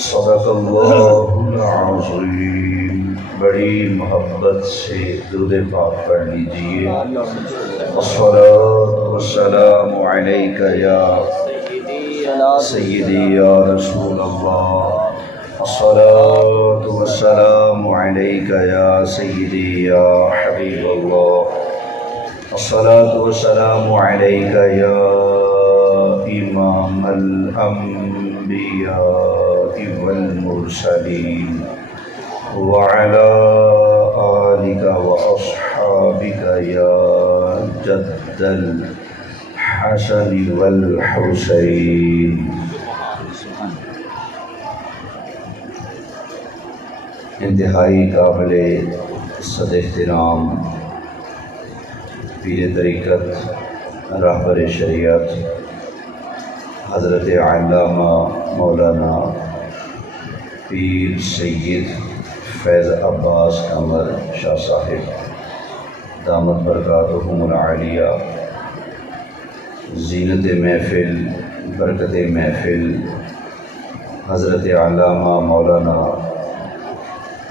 صدق اللہ العظیم۔ بڑی محبت سے درود پاک پڑھ لیجئے۔ الصلاۃ والسلام علیک یا سیدی یا رسول اللہ، الصلاۃ والسلام علیک یا سیدی یا حبیب اللہ، الصلاۃ والسلام علیک یا امام الانبیاء والمرسلین وعلى آلك وأصحابك يا جد الحسن والحسين۔ انتہائی قابل صد احترام پیر طریقت راہبر شریعت حضرت علامہ مولانا پیر سید فیض عباس قمر شاہ صاحب دامت برکاتہم العالیہ، زینت محفل برکت محفل حضرت علامہ مولانا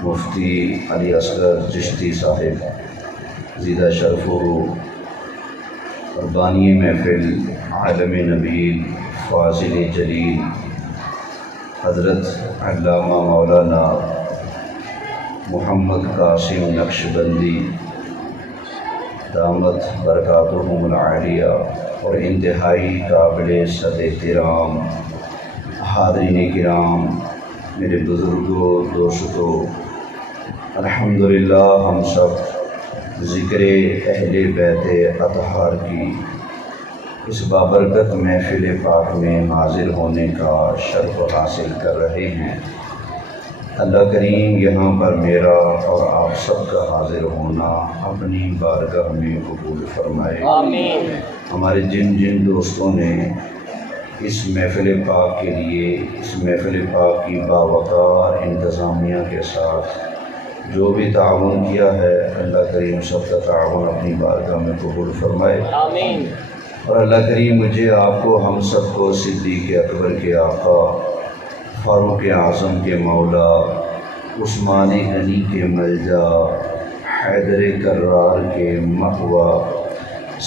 مفتی علی اصغر چشتی صاحب زیدہ شرف و بانی محفل عالم نبیل فاضل جلیل حضرت علامہ مولانا محمد قاسم نقشبندی دامت برکاتہم العالیہ، اور انتہائی قابل صد احترام حاضرین کرام، میرے بزرگوں دوستوں، الحمدللہ ہم سب ذکر اہل بیت اطہار کی اس بابرکت محفل پاک میں حاضر ہونے کا شرف حاصل کر رہے ہیں۔ اللہ کریم یہاں پر میرا اور آپ سب کا حاضر ہونا اپنی بارگاہ میں قبول فرمائے۔ آمین۔ ہمارے جن جن دوستوں نے اس محفل پاک کے لیے، اس محفل پاک کی باوقار انتظامیہ کے ساتھ جو بھی تعاون کیا ہے، اللہ کریم سب کا تعاون اپنی بارگاہ میں قبول فرمائے۔ آمین۔ اور اللہ کریم مجھے آپ کو، ہم سب کو صدیق اکبر کے آقا، فاروق اعظم کے مولا، عثمان غنی کے ملجا، حیدر کرار کے مأویٰ،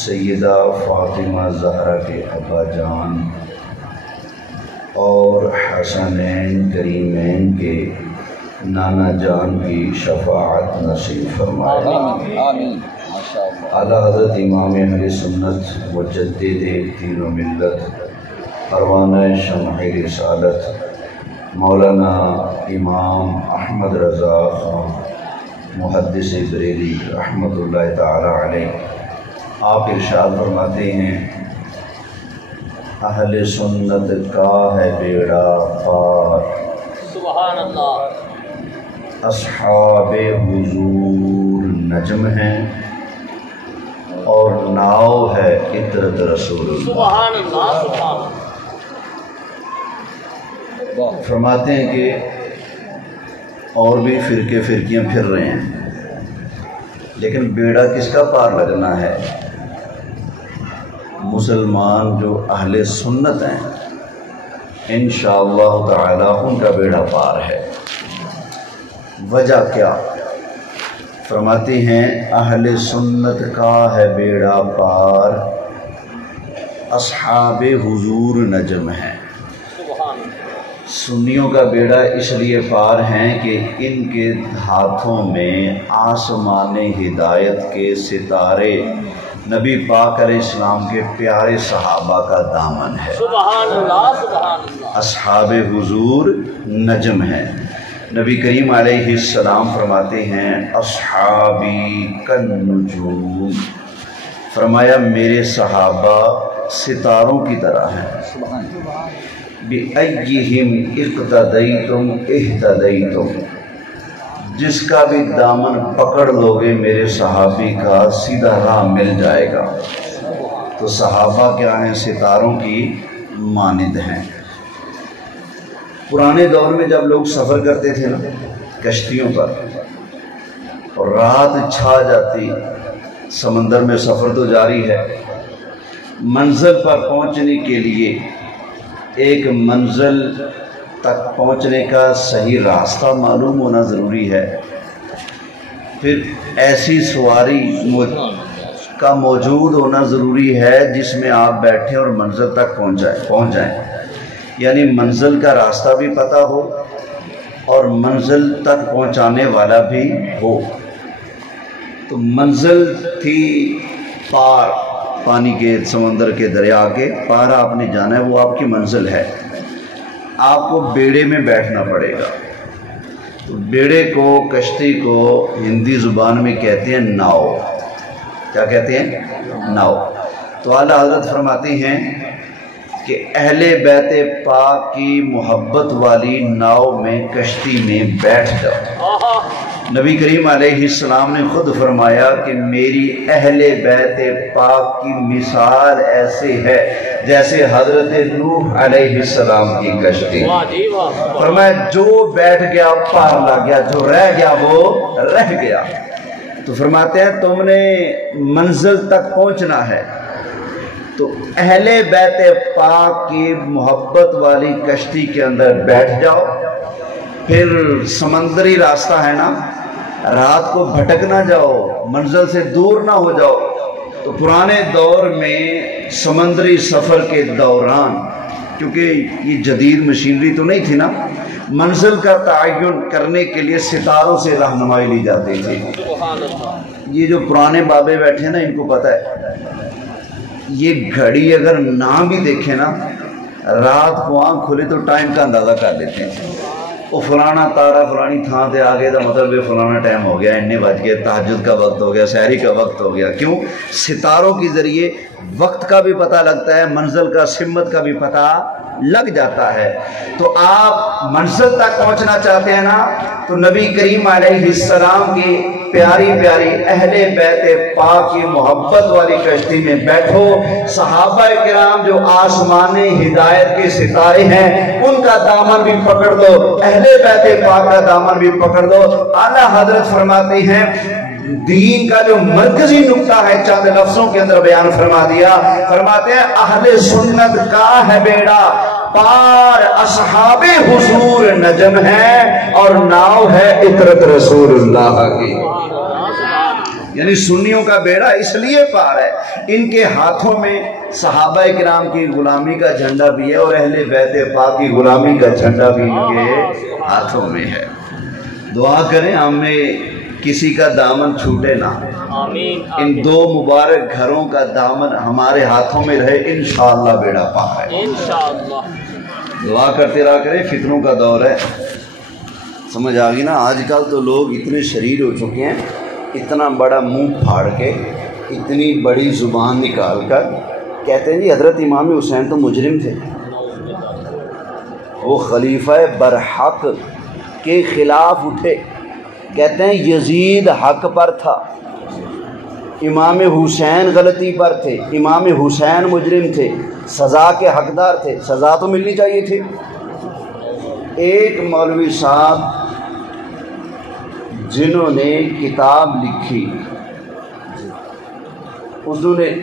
سیدہ فاطمہ زہرا کے ابا جان اور حسنین کریمین کے نانا جان کی شفاعت نصیب فرمائے۔ آمین۔ اعلیٰ حضرت امام اہل سنت مجدد دین و ملت پروانہ شمع رسالت مولانا امام احمد رضا خان محدث بریلی رحمۃ اللہ تعالی علیہ، آپ ارشاد فرماتے ہیں اہل سنت کا ہے بیڑا پار، سبحان اللہ، اصحاب حضور نجم ہیں اور ناؤ ہے عطرت رسول اللہ، سبحان اللہ، سبحان اللہ۔ فرماتے ہیں کہ اور بھی فرقیاں پھر رہے ہیں، لیکن بیڑا کس کا پار لگنا ہے؟ مسلمان جو اہل سنت ہیں انشاءاللہ تعالی ان کا بیڑا پار ہے۔ وجہ کیا؟ فرماتے ہیں اہل سنت کا ہے بیڑا پار، اصحاب حضور نجم ہیں۔ سنیوں کا بیڑا اس لیے پار ہیں کہ ان کے ہاتھوں میں آسمان ہدایت کے ستارے نبی پاک علیہ السلام کے پیارے صحابہ کا دامن ہے، سبحان اللہ، سبحان اللہ۔ اصحاب حضور نجم ہیں۔ نبی کریم علیہ السلام فرماتے ہیں اصحابی کالنجوم، فرمایا میرے صحابہ ستاروں کی طرح ہیں۔ بِأَيِّهِمْ اِقْتَدَيْتُمْ اِهْتَدَيْتُمْ، جس کا بھی دامن پکڑ لوگے میرے صحابی کا سیدھا راہ مل جائے گا۔ تو صحابہ کیا ہیں؟ ستاروں کی مانند ہیں۔ پرانے دور میں جب لوگ سفر کرتے تھے نا کشتیوں پر، اور رات چھا جاتی، سمندر میں سفر تو جاری ہے، منزل پر پہنچنے کے لیے ایک منزل تک پہنچنے کا صحیح راستہ معلوم ہونا ضروری ہے، پھر ایسی سواری کا موجود ہونا ضروری ہے جس میں آپ بیٹھیں اور منزل تک پہنچ جائیں، یعنی منزل کا راستہ بھی پتہ ہو اور منزل تک پہنچانے والا بھی ہو۔ تو منزل تھی پار، پانی کے سمندر کے دریا کے پار آپ نے جانا ہے، وہ آپ کی منزل ہے۔ آپ کو بیڑے میں بیٹھنا پڑے گا۔ تو بیڑے کو، کشتی کو ہندی زبان میں کہتے ہیں ناؤ۔ کیا کہتے ہیں؟ ناؤ۔ تو اعلیٰ حضرت فرماتی ہیں کہ اہل بیت پاک کی محبت والی ناؤ میں، کشتی میں بیٹھ جاؤ۔ نبی کریم علیہ السلام نے خود فرمایا کہ میری اہل بیت پاک کی مثال ایسے ہے جیسے حضرت نوح علیہ السلام کی کشتی۔ فرمایا جو بیٹھ گیا پار لگ گیا، جو رہ گیا وہ رہ گیا۔ تو فرماتے ہیں تم نے منزل تک پہنچنا ہے تو اہل بیت پاک کی محبت والی کشتی کے اندر بیٹھ جاؤ۔ پھر سمندری راستہ ہے نا، رات کو بھٹک نہ جاؤ، منزل سے دور نہ ہو جاؤ۔ تو پرانے دور میں سمندری سفر کے دوران، کیونکہ یہ جدید مشینری تو نہیں تھی نا، منزل کا تعین کرنے کے لیے ستاروں سے رہنمائی لی جاتی تھی۔ یہ جو پرانے بابے بیٹھے ہیں نا، ان کو پتہ ہے یہ گھڑی اگر نہ بھی دیکھیں نا، رات کو آنکھ کھلے تو ٹائم کا اندازہ کر لیتے ہیں۔ وہ فلانا تارا فلانی تھان تے آگے دا مطلب ہے فلانا ٹائم ہو گیا، اننے بج گئے، تہجد کا وقت ہو گیا، سحری کا وقت ہو گیا۔ کیوں؟ ستاروں کے ذریعے وقت کا بھی پتہ لگتا ہے، منزل کا، سمت کا بھی پتہ لگ جاتا ہے۔ تو آپ منزل تک پہنچنا چاہتے ہیں نا، تو نبی کریم علیہ السلام کی پیاری پیاری اہل بیت پاک کی محبت والی کشتی میں بیٹھو۔ صحابہ کرام جو آسمان ہدایت کے ستارے ہیں، ان کا دامن بھی پکڑ دو، اہل بیت پاک کا دامن بھی پکڑ دو۔ اعلیٰ حضرت فرماتے ہیں دین کا جو مرکزی نقطہ ہے چند لفظوں کے اندر بیان فرما دیا۔ فرماتے ہیں اہل سنت کا ہے بیڑا پار، اصحاب حضور نجم ہے اور ناؤ ہے عطرت رسول اللہ کی۔ یعنی سنیوں کا بیڑا اس لیے پار ہے، ان کے ہاتھوں میں صحابہ کرام کی غلامی کا جھنڈا بھی ہے اور اہل بیت پاک کی غلامی کا جھنڈا بھی ان کے ہاتھوں میں ہے۔ دعا کریں ہمیں کسی کا دامن چھوٹے نہ، ان دو مبارک گھروں کا دامن ہمارے ہاتھوں میں رہے، انشاءاللہ بیڑا پار ہے۔ دعا کرتے رہا کریں، فتنوں کا دور ہے، سمجھ آگی نا۔ آج کل تو لوگ اتنے شریر ہو چکے ہیں، اتنا بڑا منہ پھاڑ کے، اتنی بڑی زبان نکال کر کہتے ہیں جی حضرت امام حسین تو مجرم تھے، وہ خلیفہ برحق کے خلاف اٹھے، کہتے ہیں یزید حق پر تھا، امام حسین غلطی پر تھے، امام حسین مجرم تھے، سزا کے حقدار تھے، سزا تو ملنی چاہیے تھی۔ ایک مولوی صاحب جنہوں نے کتاب لکھی،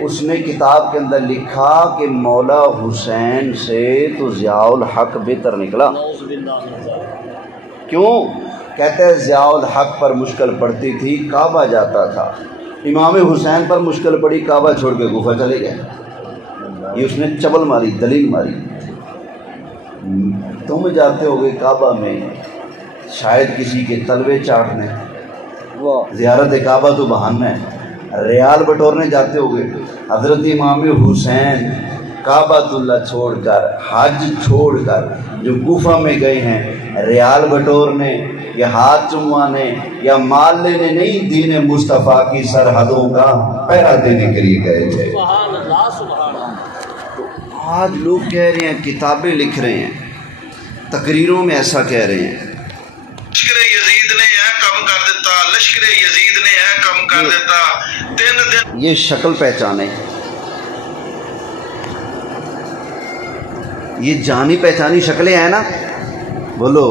اس نے کتاب کے اندر لکھا کہ مولا حسین سے تو ضیاء الحق بہتر نکلا۔ کیوں؟ کہتے ہیں ضیاء الحق پر مشکل پڑتی تھی، کعبہ جاتا تھا، امام حسین پر مشکل پڑی، کعبہ چھوڑ کے گفا چلے گئے۔ یہ اس نے چبل ماری، دلیل ماری۔ تم جاتے ہوگے کعبہ میں شاید کسی کے تلوے چاٹنے، زیارت کعبہ تو بہانہ ہے، ریال بٹورنے جاتے ہوگے۔ حضرت امام حسین کعبۃ اللہ چھوڑ کر، حج چھوڑ کر جو کوفہ میں گئے ہیں، ریال بٹورنے یا ہاتھ چموانے یا مال لینے نہیں، دین مصطفیٰ کی سرحدوں کا پہرا دینے کے لیے گئے تھے۔ آج لوگ کہہ رہے ہیں، کتابیں لکھ رہے ہیں، تقریروں میں ایسا کہہ رہے ہیں، لشکر یزید نے یہ کم کر دیتا، لشکر یزید نے یہ کم کر دیتا، 3 دن۔ یہ شکل پہچانے، یہ جانی پہچانی شکلیں ہیں نا، بولو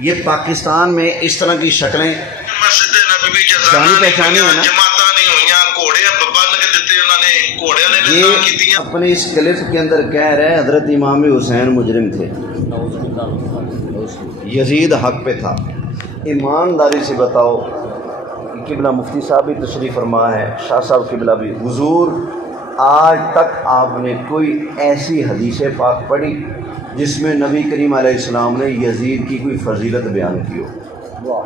یہ پاکستان میں اس طرح کی شکلیں مسجد نبوی جانی پہچانی ہے نا۔ جماعتاں نہیں ہوئیاں، گھوڑے بن کے دیتے انہوں نے، گھوڑے یہ اپنے اس کلپ کے اندر کہہ رہے ہیں حضرت امام حسین مجرم تھے، یزید حق پہ تھا۔ ایمانداری سے بتاؤ، قبلہ مفتی صاحب بھی تشریف فرما ہے، شاہ صاحب قبلہ بھی، حضور آج تک آپ نے کوئی ایسی حدیث پاک پڑھی جس میں نبی کریم علیہ السلام نے یزید کی کوئی فضیلت بیان کی ہو،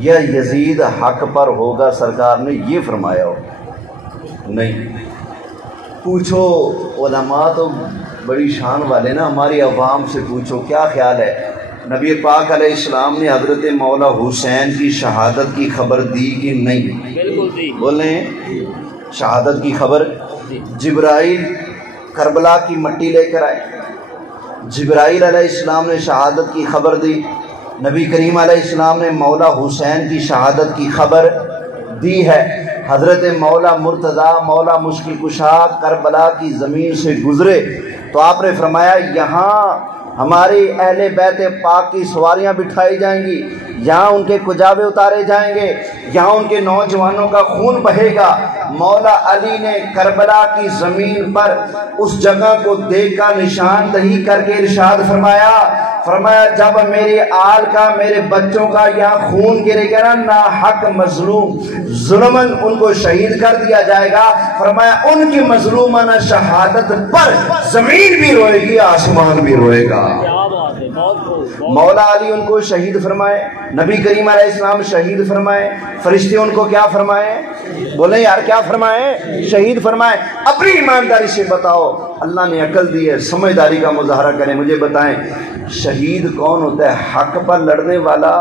یا یزید حق پر ہوگا سرکار نے یہ فرمایا ہو؟ نہیں۔ پوچھو علماء تو بڑی شان والے نا، ہماری عوام سے پوچھو کیا خیال ہے نبی پاک علیہ السلام نے حضرت مولا حسین کی شہادت کی خبر دی کہ نہیں؟ بالکل دی۔ بولیں شہادت کی خبر؟ جبرائیل کربلا کی مٹی لے کر آئے، جبرائیل علیہ السلام نے شہادت کی خبر دی، نبی کریم علیہ السلام نے مولا حسین کی شہادت کی خبر دی ہے۔ حضرت مولا مرتضیٰ مولا مشکل کشا کربلا کی زمین سے گزرے تو آپ نے فرمایا یہاں ہماری اہل بیت پاک کی سواریاں بٹھائی جائیں گی، یہاں ان کے کجاوے اتارے جائیں گے، یہاں ان کے نوجوانوں کا خون بہے گا۔ مولا علی نے کربلا کی زمین پر اس جگہ کو دیکھ کر نشاندہی کر کے ارشاد فرمایا جب میری آل کا میرے بچوں کا یہاں خون گرے گا نا حق مظلوم ظلمن ان کو شہید کر دیا جائے گا، فرمایا ان کی مظلومانہ شہادت پر زمین بھی روئے گی آسمان بھی روئے گا۔ مولا علی ان کو شہید فرمائے، نبی کریم علیہ السلام شہید فرمائے، فرشتے ان کو کیا فرمائے؟ بولیں یار کیا فرمائے؟ شہید فرمائے۔ اپنی ایمانداری سے بتاؤ، اللہ نے عقل دی ہے، سمجھداری کا مظاہرہ کریں، مجھے بتائیں شہید کون ہوتا ہے؟ حق پر لڑنے والا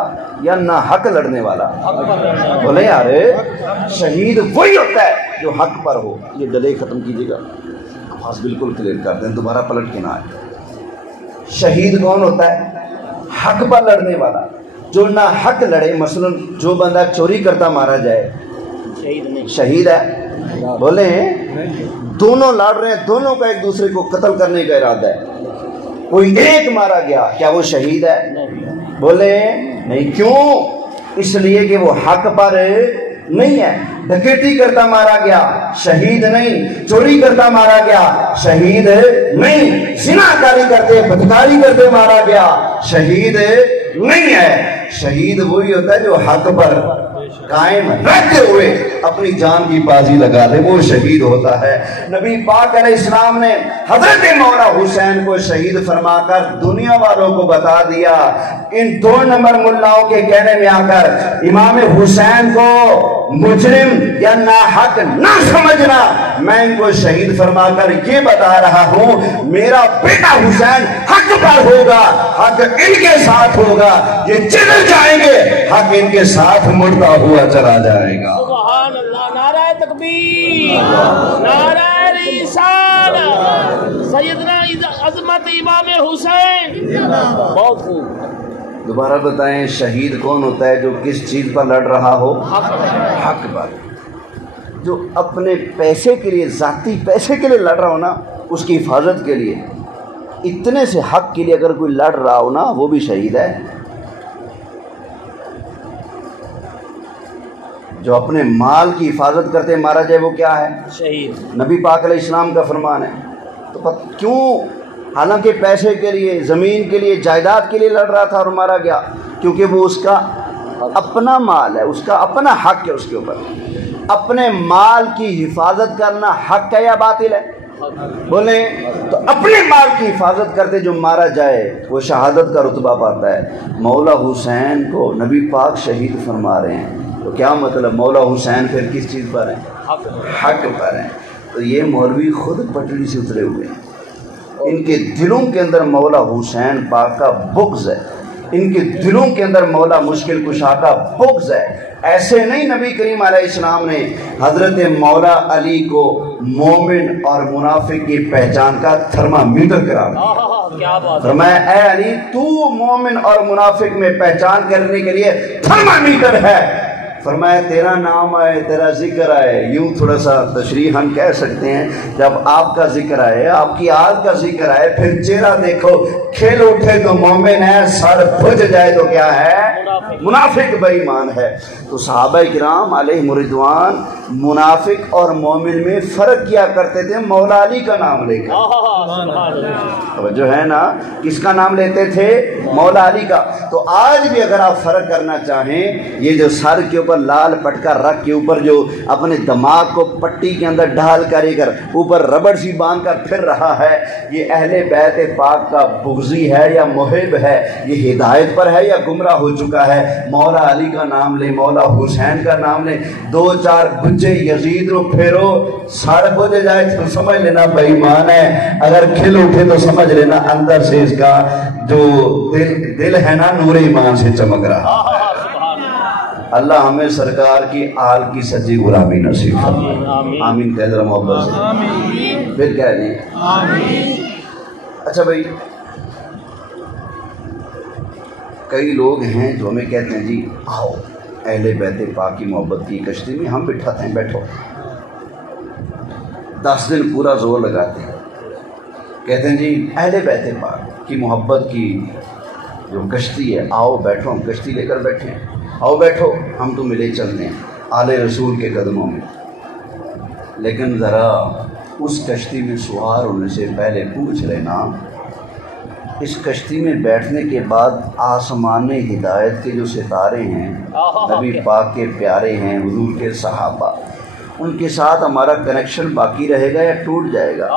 یا نہ حق لڑنے والا؟ بولیں یار شہید وہی ہوتا ہے جو حق پر ہو۔ یہ ڈلے ختم کیجیے گا، آواز بالکل کلیئر کر دیں، دوبارہ پلٹ کے نہ آئے۔ شہید کون ہوتا ہے؟ حق پر لڑنے والا۔ جو نہ حق لڑے، مثلا جو بندہ چوری کرتا مارا جائے شہید ہے؟ بولیں دونوں لڑ رہے ہیں، دونوں کا ایک دوسرے کو قتل کرنے کا ارادہ ہے، کوئی ایک مارا گیا، کیا وہ شہید ہے؟ بولیں نہیں۔ کیوں؟ اس لیے کہ وہ حق پر نہیں ہے۔ ڈکیتی کرتا مارا گیا شہید نہیں، چوری کرتا مارا گیا شہید نہیں، زناکاری کرتے بدکاری کرتے مارا گیا شہید نہیں ہے۔ شہید وہی ہوتا ہے جو حق پر قائم رہتے ہوئے اپنی جان کی بازی لگا دے، وہ شہید ہوتا ہے۔ نبی پاک علیہ السلام نے حضرت مولا حسین کو شہید فرما کر دنیا والوں کو بتا دیا۔ ان 2 نمبر ملاؤں کے کہنے میں آ کر امام حسین کو مجرم یا ناحق نہ سمجھنا، میں ان کو شہید فرما کر یہ بتا رہا ہوں میرا بیٹا حسین حق پر ہوگا، حق ان کے ساتھ ہوگا، یہ چل جائیں گے، حق ان کے ساتھ مڑتا ہوا چلا جائے گا۔ سبحان اللہ، نعرہ تکبیر، نعرہ رسالت، سیدنا عظمت امام حسین۔ بہت خوب۔ دوبارہ بتائیں شہید کون ہوتا ہے؟ جو کس چیز پر لڑ رہا ہو؟ حق پر۔ جو اپنے پیسے کے لیے، ذاتی پیسے کے لیے لڑ رہا ہو نا، اس کی حفاظت کے لیے، اتنے سے حق کے لیے اگر کوئی لڑ رہا ہو نا، وہ بھی شہید ہے۔ جو اپنے مال کی حفاظت کرتے مارا جائے وہ کیا ہے؟ شہید۔ نبی پاک علیہ السلام کا فرمان ہے۔ تو کیوں؟ حالانکہ پیسے کے لیے، زمین کے لیے، جائیداد کے لیے لڑ رہا تھا اور مارا گیا، کیونکہ وہ اس کا اپنا مال ہے، اس کا اپنا حق ہے، اس کے اوپر اپنے مال کی حفاظت کرنا حق ہے یا باطل ہے؟ بولیں تو اپنے مال کی حفاظت کرتے جو مارا جائے وہ شہادت کا رتبہ پاتا ہے۔ مولا حسین کو نبی پاک شہید فرما رہے ہیں، تو کیا مطلب مولا حسین پھر کس چیز پر ہیں؟ حق پر ہیں۔ تو یہ مولوی خود پٹڑی سے اترے ہوئے ہیں، ان کے دلوں کے اندر مولا حسین پاک کا بغض ہے، ان کے دلوں کے اندر مولا مشکل کشا کا بغض ہے۔ ایسے نہیں نبی کریم علیہ السلام نے حضرت مولا علی کو مومن اور منافق کی پہچان کا تھرمامیٹر قرار دیا۔ فرمایا اے علی تو مومن اور منافق میں پہچان کرنے کے لیے تھرمامیٹر ہے۔ فرمایا تیرا نام آئے، تیرا ذکر آئے، یوں تھوڑا سا تشریح ہم کہہ سکتے ہیں، جب آپ کا ذکر آئے، آپ کی آل کا ذکر آئے، پھر چہرہ دیکھو کھل اٹھے تو مومن ہے، سر بجھ جائے تو کیا ہے؟ منافق بے ایمان ہے۔ تو صحابہ کرام علیہ رضوان منافق اور مومن میں فرق کیا کرتے تھے مولا علی کا نام لے کر، جو ہے نا کس کا نام لیتے تھے؟ مولا علی کا۔ تو آج بھی اگر آپ فرق کرنا چاہیں، یہ جو سر کے اوپر لال پٹکا رکھ کے اوپر جو اپنے دماغ کو پٹی کے اندر ڈال کر اوپر ربڑ سی باندھ کر پھر رہا ہے، یہ اہل بیت پاک کا بغضی ہے یا محب ہے؟ یہ ہدایت پر ہے یا گمراہ ہو چکا ہے؟ مولا علی کا نام لے، مولا حسین کا نام لے، دو چار بجے یزید رو پھیرو، سر بجے جائے تو سمجھ لینا بے ایمان ہے، اگر کھل اٹھے تو سمجھ لینا اندر سے اس کا جو دل ہے نا نور ایمان سے چمک رہا ہے۔ اللہ ہمیں سرکار کی آل کی سچی غلامی نصیب فرمائے، آمین کہہ ذرا محبت سے، پھر کہہ دیں اچھا بھائی، کئی لوگ ہیں جو ہمیں کہتے ہیں جی آؤ اہل بیت پاک کی محبت کی کشتی میں ہم بٹھاتے ہیں، بیٹھو، 10 دن پورا زور لگاتے ہیں، کہتے ہیں جی اہل بیت پاک کی محبت کی جو کشتی ہے، آؤ بیٹھو، ہم کشتی لے کر بیٹھے ہیں، آؤ بیٹھو ہم تو ملے چلتے ہیں آل رسول کے قدموں میں۔ لیکن ذرا اس کشتی میں سوار ہونے سے پہلے پوچھ لینا، اس کشتی میں بیٹھنے کے بعد آسمان ہدایت کے جو ستارے ہیں، نبی پاک کے پیارے ہیں، حضور کے صحابہ، ان کے ساتھ ہمارا کنیکشن باقی رہے گا یا ٹوٹ جائے گا؟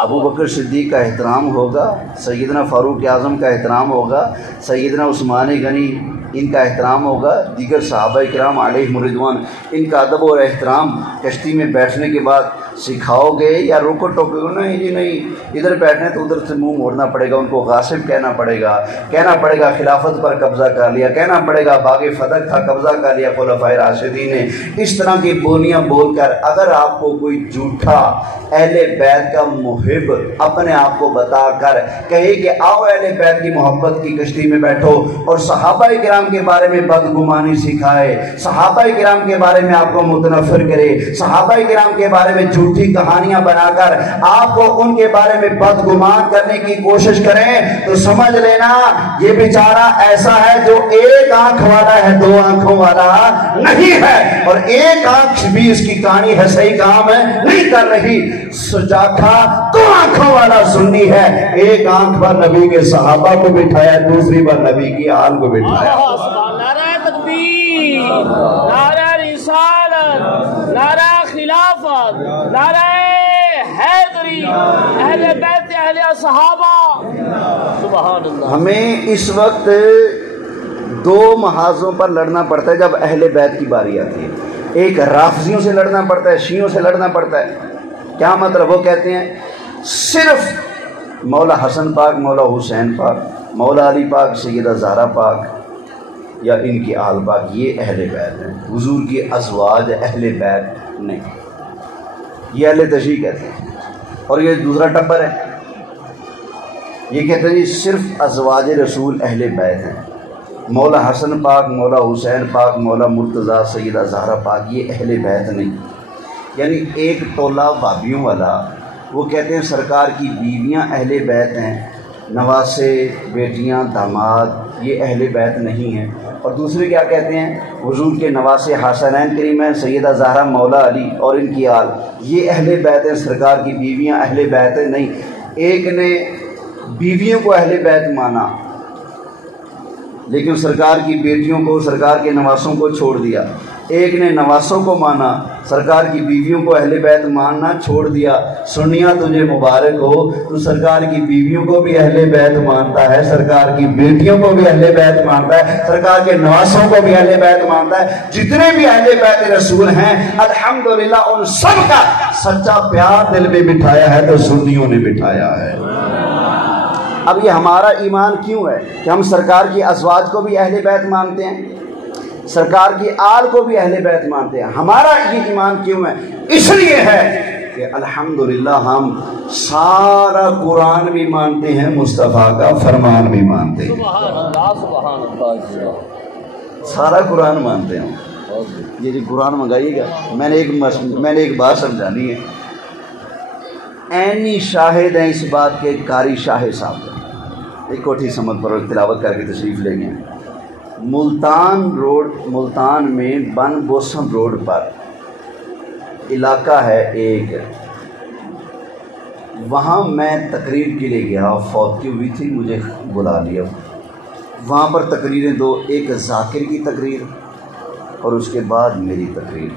ابو بکر صدیق کا احترام ہوگا، سیدنا فاروق اعظم کا احترام ہوگا، سیدنا عثمان غنی ان کا احترام ہوگا، دیگر صحابہ کرام علیہ رضوان ان کا ادب اور احترام کشتی میں بیٹھنے کے بعد سکھاؤ گے یا روکو ٹوکو گے؟ نہیں جی نہیں، ادھر بیٹھنے تو ادھر سے منہ موڑنا پڑے گا، ان کو غاصب کہنا پڑے گا خلافت پر قبضہ کر لیا، کہنا پڑے گا باغ فتح تھا قبضہ کر لیا خلفائے راشدین نے، اس طرح کی بولیاں بول کر اگر آپ کو کوئی جھوٹا اہل بیت کا محب اپنے آپ کو بتا کر کہے کہ آؤ اہل بیت کی محبت کی کشتی میں بیٹھو، اور صحابہ کرام کے بارے میں بدگمانی سکھائے، صحابہ کرام کے بارے میں آپ کو متنفر کرے، صحابہ کرام کے بارے میں جھوٹی کہانیاں بنا کر آپ کو ان کے بارے میں بدگمان کرنے کی کوشش کریں، تو سمجھ لینا یہ بیچارہ ایسا ہے جو ایک آنکھ والا ہے، 2 آنکھوں والا نہیں ہے، اور ایک آنکھ بھی اس کی کہانی ہے صحیح کام ہے نہیں کر رہی، سجاکھا 2 آنکھوں والا سنی ہے، ایک آنکھ پر نبی کے صحابہ کو بٹھایا، دوسری پر نبی کی آل کو بٹھایا۔ نعرہ تکبیر، نعرہ رسالت، نعرہ خلافت، نعرہ حیدری، اہل بیت اہل صحابہ، سبحان اللہ۔ ہمیں اس وقت 2 محاذوں پر لڑنا پڑتا ہے جب اہل بیت کی باری آتی ہے، ایک رافضیوں سے لڑنا پڑتا ہے، شیعوں سے لڑنا پڑتا ہے۔ کیا مطلب؟ وہ کہتے ہیں صرف مولا حسن پاک، مولا حسین پاک، مولا علی پاک، سیدہ زہرا پاک یا ان کی آل پاک یہ اہل بیت ہیں، حضور کی ازواج اہل بیت نہیں، یہ اہل تشیع کہتے ہیں۔ اور یہ دوسرا ٹبر ہے، یہ کہتے ہیں جی صرف ازواج رسول اہل بیت ہیں، مولا حسن پاک، مولا حسین پاک، مولا مرتضیٰ، سیدہ زہرا پاک یہ اہل بیت نہیں۔ یعنی ایک ٹولہ وہابیوں والا وہ کہتے ہیں سرکار کی بیویاں اہل بیت ہیں، نواسے، بیٹیاں، داماد یہ اہل بیت نہیں ہیں، اور دوسرے کیا کہتے ہیں حضور کے نواسے حسنین کریمین سیدہ زہرا، مولا علی اور ان کی آل یہ اہل بیت ہیں، سرکار کی بیویاں اہل بیت ہیں نہیں۔ ایک نے بیویوں کو اہل بیت مانا لیکن سرکار کی بیٹیوں کو، سرکار کے نواسوں کو چھوڑ دیا، ایک نے نواسوں کو مانا، سرکار کی بیویوں کو اہل بیت ماننا چھوڑ دیا۔ سنیا تجھے مبارک ہو، تو سرکار کی بیویوں کو بھی اہل بیت مانتا ہے، سرکار کی بیٹیوں کو بھی اہل بیت مانتا ہے، سرکار کے نواسوں کو بھی اہل بیت مانتا ہے۔ جتنے بھی اہل بیت رسول ہیں الحمدللہ ان سب کا سچا پیار دل میں بٹھایا ہے تو سنیوں نے بٹھایا ہے۔ اب یہ ہمارا ایمان کیوں ہے کہ ہم سرکار کی ازواج کو بھی اہل بیت مانتے ہیں، سرکار کی آل کو بھی اہل بیت مانتے ہیں؟ ہمارا یہ ایمان کیوں ہے؟ اس لیے ہے کہ الحمدللہ ہم سارا قرآن بھی مانتے ہیں، مصطفیٰ کا فرمان بھی مانتے ہیں، سبحان اللہ، سبحان اللہ، سارا قرآن مانتے ہیں۔ یہ جو قرآن منگائیے گا، میں نے ایک بات سمجھانی ہے، عینی شاہد ہیں اس بات کے قاری شاہ صاحب، ایک کوٹھی سمت پر تلاوت کر کے تشریف لے گئے، ملتان میں بن بوسم روڈ پر علاقہ ہے ایک، وہاں میں تقریر کے لیے گیا، فوت ہوئی تھی، مجھے بلا لیا، وہاں پر تقریریں دو، ایک ذاکر کی تقریر اور اس کے بعد میری تقریر۔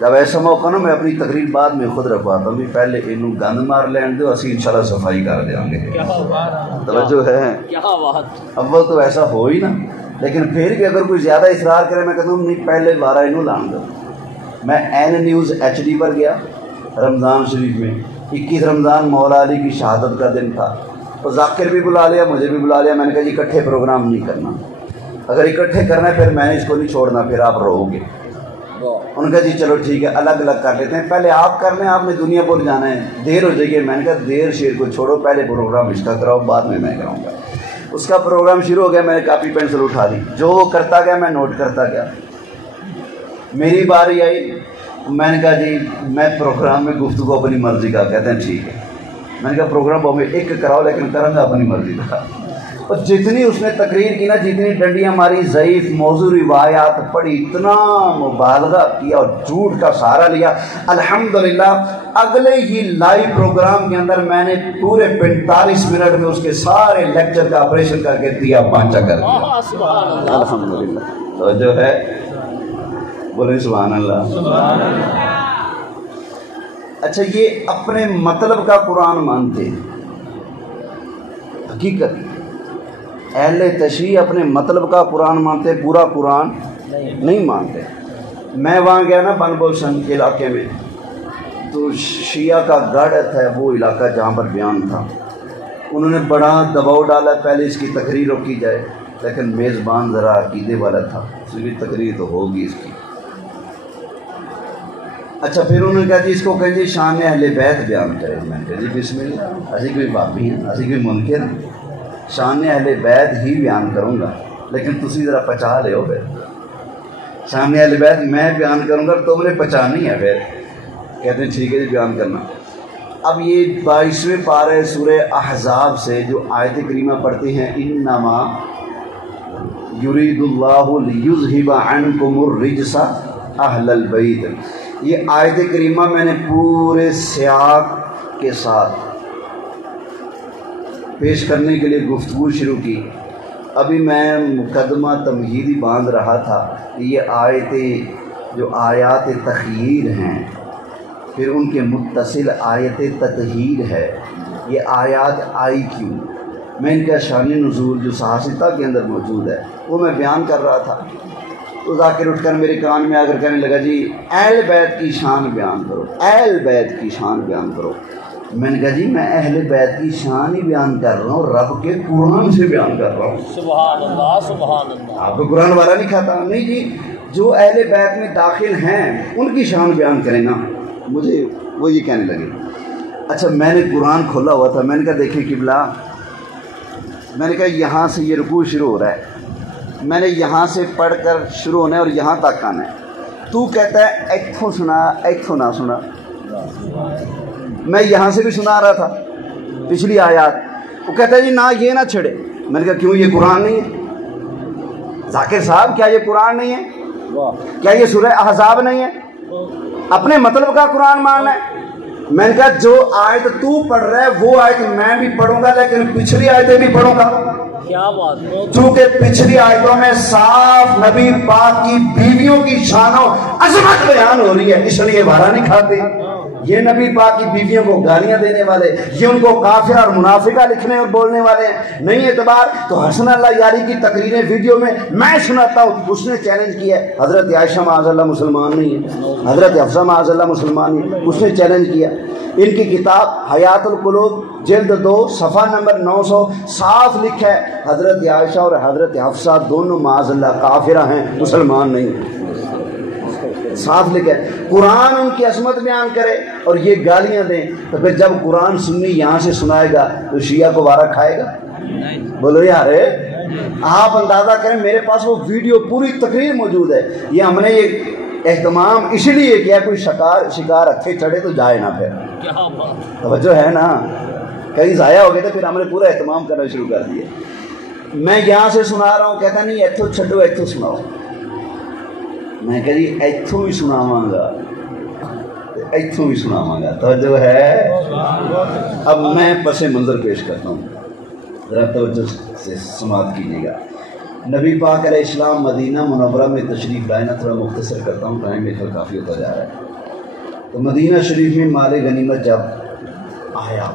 جب ایسا موقع نا میں اپنی تقریر بعد میں خود رکھواتا ہوں، پہلے انہوں گند مار لین دو، اسی انشاءاللہ صفائی کر دیں گے، توجہ ہے، اول تو ایسا ہو ہی نا، لیکن پھر بھی اگر کوئی زیادہ اصرار کرے میں کہتا ہوں نہیں پہلے بارہ انہوں لان دو۔ میں این نیوز HD پر گیا رمضان شریف میں، 21 رمضان مولا علی کی شہادت کا دن تھا، تو ذاکر بھی بلا لیا، مجھے بھی بلا لیا، میں نے کہا جی اکٹھے پروگرام نہیں کرنا، اگر اکٹھے کرنا ہے پھر میں نے اس کو نہیں چھوڑنا، پھر آپ رہو گے۔ انہوں نے کہا جی چلو ٹھیک ہے الگ الگ کر لیتے ہیں، پہلے آپ کر لیں، آپ نے دنیا پر جانا ہے، دیر ہو جائے گی۔ میں نے کہا دیر شیر کو چھوڑو، پہلے پروگرام اس کا کراؤ، بعد میں کراؤں گا۔ اس کا پروگرام شروع ہو گیا، میں نے کاپی پینسل اٹھا دی، جو وہ کرتا گیا میں نوٹ کرتا گیا۔ میری باری آئی، میں نے کہا جی میں پروگرام میں گفتگو اپنی مرضی کا، کہتے ہیں ٹھیک ہے۔ میں نے کہا پروگرام میں ایک کراؤ لیکن کروں گا اپنی مرضی کا۔ اور جتنی اس نے تقریر کی نا، جتنی ڈنڈیاں ماری، ضعیف موضوع روایات پڑھی، اتنا مبالغہ کیا اور جھوٹ کا سہارا لیا، الحمدللہ اگلے ہی لائیو پروگرام کے اندر میں نے پورے 45 منٹ میں اس کے سارے لیکچر کا آپریشن کر کے دیا، پانچا کر دیا، الحمدللہ۔ تو جو ہے بولے سبحان اللہ۔ اچھا، یہ اپنے مطلب کا قرآن مانتے ہیں، حقیقت اہل تشریح اپنے مطلب کا قرآن مانتے، پورا قرآن نہیں مانتے۔ میں وہاں گیا نا بن بوسن کے علاقے میں، تو شیعہ کا گڑھ ہے وہ علاقہ جہاں پر بیان تھا، انہوں نے بڑا دباؤ ڈالا پہلے اس کی تقریر کی جائے، لیکن میزبان ذرا عقیدے والا تھا، اس کی تقریر تو ہوگی اس کی۔ اچھا، پھر انہوں نے کہا جی اس کو کہیں جی شان اہل بیت بیان کرے۔ میں نے کہا جی بسم اللہ، اسی کوئی بابی ہیں، اسی کوئی منکر ہیں، شان اہل بیت ہی بیان کروں گا، لیکن تسی ذرا پچا لے ہو، پھر شان اہل بیت میں بیان کروں گا، تم نے پچانی ہے۔ پھر کہتے ہیں ٹھیک ہے جی بیان کرنا۔ اب یہ 22ویں پارے سورہ احزاب سے جو آیت کریمہ پڑھتے ہیں، انما یرید اللہ لیذھب عنکم الرجس اہل البیت، یہ آیت کریمہ میں نے پورے سیاق کے ساتھ پیش کرنے کے لیے گفتگو شروع کی۔ ابھی میں مقدمہ تمہیدی باندھ رہا تھا کہ یہ آیتیں جو آیات تخییر ہیں، پھر ان کے متصل آیت تطہیر ہے، یہ آیات آئی کیوں، میں ان کا شان نزول جو صحافتہ کے اندر موجود ہے وہ میں بیان کر رہا تھا۔ تو ذاکر اٹھ کر میرے کان میں آ کر کہنے لگا جی اہل بیت کی شان بیان کرو، اہل بیت کی شان بیان کرو۔ میں نے کہا جی میں اہل بیت کی شان ہی بیان کر رہا ہوں، رب کے قرآن سے بیان کر رہا ہوں۔ سبحان اللہ، سبحان اللہ۔ آپ کو قرآن والا نہیں کھاتا؟ نہیں جی، جو اہل بیت میں داخل ہیں ان کی شان بیان کریں نا۔ مجھے وہ یہ کہنے لگے۔ اچھا، میں نے قرآن کھولا ہوا تھا، میں نے کہا دیکھیں قبلہ، میں نے کہا یہاں سے یہ رکوع شروع ہو رہا ہے، میں نے یہاں سے پڑھ کر شروع ہونا ہے اور یہاں تک آنا ہے، تو کہتا ہے ایتھوں سنا ایتھوں نہ سنا۔ میں یہاں سے بھی سنا رہا تھا پچھلی آیات، وہ کہتا ہے جی نہ یہ نہ چھڑے۔ میں نے کہا کیوں، یہ قرآن نہیں ہے؟ ذاکر صاحب کیا یہ قرآن نہیں ہے؟ کیا یہ سورہ احزاب نہیں ہے؟ اپنے مطلب کا قرآن ماننا ہے؟ میں نے کہا جو آیت تو پڑھ رہا ہے وہ آیت میں بھی پڑھوں گا، لیکن پچھلی آیتیں بھی پڑھوں گا، کیا بات ہے؟ چونکہ پچھلی آیتوں میں صاف نبی پاک کی بیویوں کی شان و عظمت بیان ہو رہی ہے، اس لیے بھارا نہیں کھاتے۔ یہ نبی پاک کی بیویوں کو گالیاں دینے والے، یہ ان کو کافر اور منافقہ لکھنے اور بولنے والے ہیں، نہیں اعتبار تو حسن اللہ یاری کی تقریریں ویڈیو میں سناتا ہوں۔ اس نے چیلنج کیا ہے، حضرت عائشہ معاذ اللہ مسلمان نہیں ہے، حضرت حفصہ معاذ اللہ مسلمان نہیں ہے، اس نے چیلنج کیا۔ ان کی کتاب حیات القلوب جلد 2 صفحہ نمبر 900 صاف لکھا ہے حضرت عائشہ اور حضرت حفصہ دونوں معاذ اللہ کافرہ ہیں، مسلمان نہیں ہیں، صاف لکھا ہے۔ قرآن ان کی عظمت بیان کرے اور یہ گالیاں دیں، تو پھر جب قرآن سنی یہاں سے سنائے گا تو شیعہ کو وارہ کھائے گا؟ بولو یار، آپ اندازہ کریں میرے پاس وہ ویڈیو پوری تقریر موجود ہے. یہ ہم نے یہ اہتمام اس لیے کیا کوئی شکار اچھے چڑھے تو جائے نہ پھر. توجہ ہے نا, کہیں ضائع ہو گئے تو پھر ہم نے پورا اہتمام کرنا شروع کر دیا. میں یہاں سے سنا رہا ہوں, کہتا نہیں ایتھوں چھڈو ایتھوں سناؤ. میں کہہ جی ایتھوں ہی سناواں گا, ایتھوں ہی سناواں گا. توجہ ہے. اب میں پس منظر پیش کرتا ہوں, ذرا توجہ سے سماعت کیجیے گا. نبی پاک علیہ السلام مدینہ منورہ میں تشریف لائے نا, تھوڑا مختصر کرتا ہوں, ٹائم میرے خیال کافی ہوتا جا رہا ہے. تو مدینہ شریف میں مال غنیمت جب آیا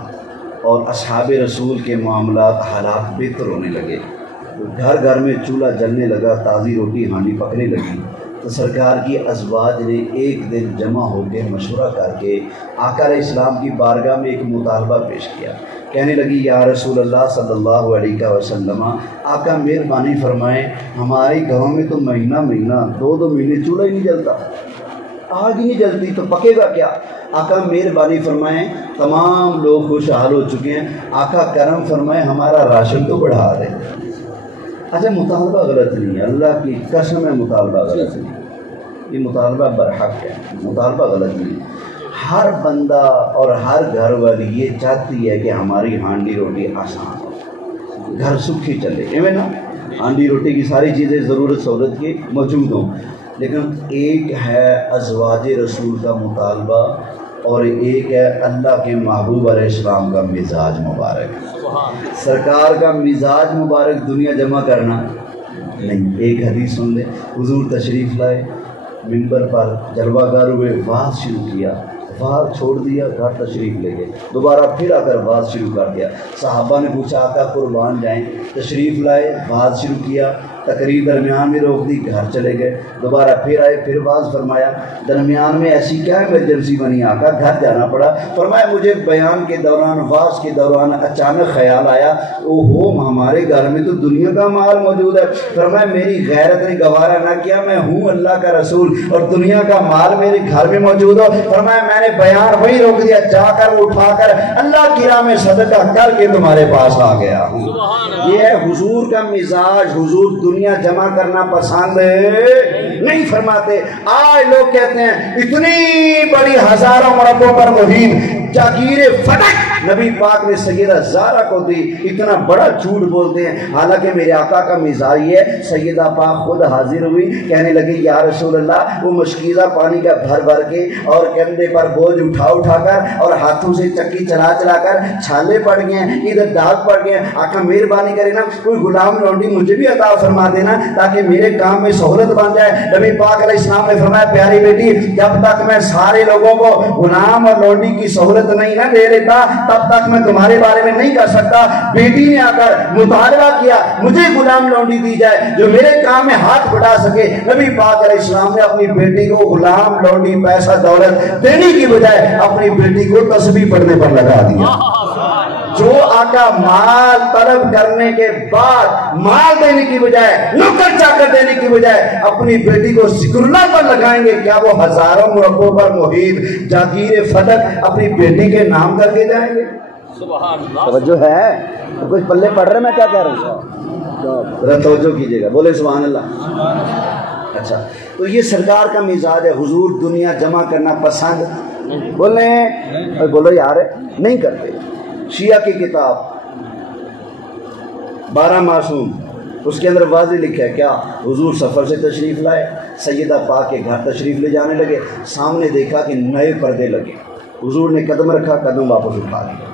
اور اصحاب رسول کے معاملات حالات بہتر ہونے لگے, تو گھر گھر میں چولہا جلنے لگا, تازی روٹی ہانڈی پکنے لگی, تو سرکار کی ازواج نے ایک دن جمع ہو کے مشورہ کر کے آقا علیہ السلام کی بارگاہ میں ایک مطالبہ پیش کیا. کہنے لگی یا رسول اللہ صلی اللہ علیہ وسلم, آقا مہربانی فرمائیں, ہمارے گھروں میں تو مہینہ مہینہ 2 مہینے چولہا ہی نہیں جلتا, آگ ہی نہیں جلتی, تو پکے گا کیا؟ آقا مہربانی فرمائیں, تمام لوگ خوشحال ہو چکے ہیں, آقا کرم فرمائیں ہمارا راشن تو بڑھا رہے ہیں. اچھا مطالبہ غلط نہیں ہے, اللہ کی قسم ہے مطالبہ غلط نہیں, یہ مطالبہ برحق ہے, مطالبہ غلط نہیں. ہر بندہ اور ہر گھر والی یہ چاہتی ہے کہ ہماری ہانڈی روٹی آسان ہو, گھر سکھی چلے, ایویں نا, ہانڈی روٹی کی ساری چیزیں ضرورت سہولت کی موجود ہوں. لیکن ایک ہے ازواج رسول کا مطالبہ اور ایک ہے اللہ کے محبوب علیہ السلام کا مزاج مبارک. سرکار کا مزاج مبارک دنیا جمع کرنا نہیں. ایک حدیث سن لیں, حضور تشریف لائے, منبر پر جلوہ گر ہوئے, واز شروع کیا, واز چھوڑ دیا, گھر تشریف لے گئے, دوبارہ پھر آ کر واز شروع کر دیا. صحابہ نے پوچھا آقا قربان جائیں, تشریف لائے, واز شروع کیا, تقریر درمیان میں روک دی, گھر چلے گئے, دوبارہ پھر آئے, پھر واز فرمایا, درمیان میں ایسی کیا ایمرجنسی بنی آقا گھر جانا پڑا؟ فرمایا مجھے بیان کے دوران, واز کے دوران اچانک خیال آیا, او ہو ہمارے گھر میں تو دنیا کا مال موجود ہے. فرمایا میری غیرت نے گوارا نہ کیا, میں ہوں اللہ کا رسول اور دنیا کا مال میرے گھر میں موجود ہو. فرمایا میں نے بیان وہی روک دیا, جا کر اٹھا کر اللہ کی راہ میں صدقہ کر کے تمہارے پاس آ گیا ہوں. یہ ہے حضور کا مزاج. حضور دنیا جمع کرنا پسند نہیں فرماتے. آج لوگ کہتے ہیں اتنی بڑی ہزاروں مربوں پر محیط جاگیر فتح نبی پاک نے سیدہ زہرا کو دی, اتنا بڑا جھوٹ بولتے ہیں. حالانکہ میرے آقا کا مزاج ہے, سیدہ پاک خود حاضر ہوئی, کہنے لگی یا رسول اللہ, وہ مشکیزہ پانی کا بھر بھر کے اور کندھے پر بوجھ اٹھا کر اور ہاتھوں سے چکی چلا کر چھالے پڑ گئے ہیں, ادھر داغ پڑ گئے ہیں. آقا مہربانی کرے نا کوئی غلام لونڈی مجھے بھی عطا فرما دینا تاکہ میرے کام میں سہولت بن جائے. نبی پاک علیہ السلام نے فرمایا پیاری بیٹی, جب تک میں سارے لوگوں کو غلام اور لونڈی کی سہولت نہیں نہ دے دیتا تب تک میں تمہارے بارے میں نہیں کر سکتا. بیٹی نے آ کر مطالبہ کیا مجھے غلام لونڈی دی جائے جو میرے کام میں ہاتھ بٹا سکے. نبی پاک علیہ السلام نے اپنی بیٹی کو غلام لونڈی پیسہ دولت دینے کی بجائے اپنی بیٹی کو تسبیح پڑھنے پر لگا دیا. جو آقا مال طلب کرنے کے بعد مال دینے کی بجائے, نوکر چاکر دینے کی بجائے اپنی بیٹی کو ذکر اللہ پر لگائیں گے, کیا وہ ہزاروں مربوں پر محیط جاگیر فتح اپنی بیٹی کے نام کر کے جائیں گے؟ توجہ ہے, تو کچھ پلے پڑھ رہے, میں کیا کہہ رہا ہوں, ذرا توجہ کیجیے گا, بولے سبحان اللہ. اچھا تو یہ سرکار کا مزاج ہے, حضور دنیا جمع کرنا پسند بولیں, بولو یار نہیں کرتے. شیعہ کی کتاب 12 معصوم, اس کے اندر واضح لکھا ہے کیا, حضور سفر سے تشریف لائے, سیدہ پاک کے گھر تشریف لے جانے لگے, سامنے دیکھا کہ نئے پردے لگے, حضور نے قدم رکھا, قدم واپس اٹھا لیا,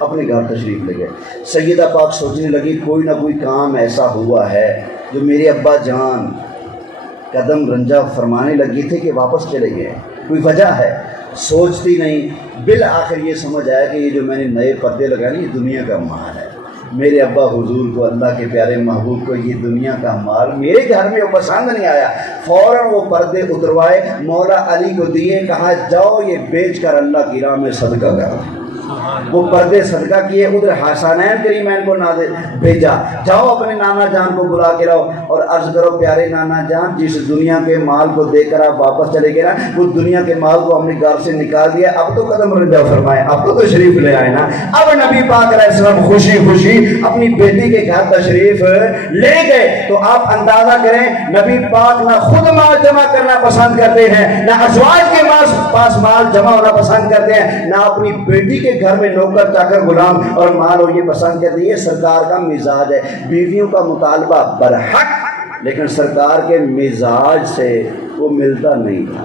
اپنے گھر تشریف لے گئے. سیدہ پاک سوچنے لگی کوئی نہ کوئی کام ایسا ہوا ہے جو میرے ابا جان قدم رنجا فرمانے لگی تھے کہ واپس چلے گئے, کوئی وجہ ہے. سوچتی نہیں, بالآخر یہ سمجھ آیا کہ یہ جو میں نے نئے پردے لگائے یہ دنیا کا مال ہے. میرے ابا حضور کو, اللہ کے پیارے محبوب کو یہ دنیا کا مال میرے گھر میں پسند نہیں آیا. فوراً وہ پردے اتروائے, مولا علی کو دیے, کہا جاؤ یہ بیچ کر اللہ کی راہ میں صدقہ کرو. وہ پردے صدقہ کیے، ادھر حسنین کریمین کو بھیجا، جاؤ اپنے نانا جان کو بلا کے رہو اور عرض کرو پیارے نانا جان جس دنیا کے مال کو دے کر آپ واپس چلے گئے نا، وہ دنیا کے مال کو ہم نے گھر سے نکال دیا، اب تو قدم رجوع فرمائے، اب تو تشریف لے آئے نا۔ اب نبی پاک علیہ السلام خوشی خوشی اپنی بیٹی کے گھر تشریف لے گئے۔ تو آپ اندازہ کریں نبی پاک نہ خود مال جمع کرنا پسند کرتے ہیں، نہ ازواج کے پاس مال جمع ہونا پسند کرتے ہیں، نہ اپنی بیٹی کے گھر میں نوکر چاکر غلام اور مال ہو یہ پسند کرتے ہیں۔ یہ سرکار کا مزاج ہے۔ بیویوں کا مطالبہ برحق، لیکن سرکار کے مزاج سے وہ ملتا نہیں تھا،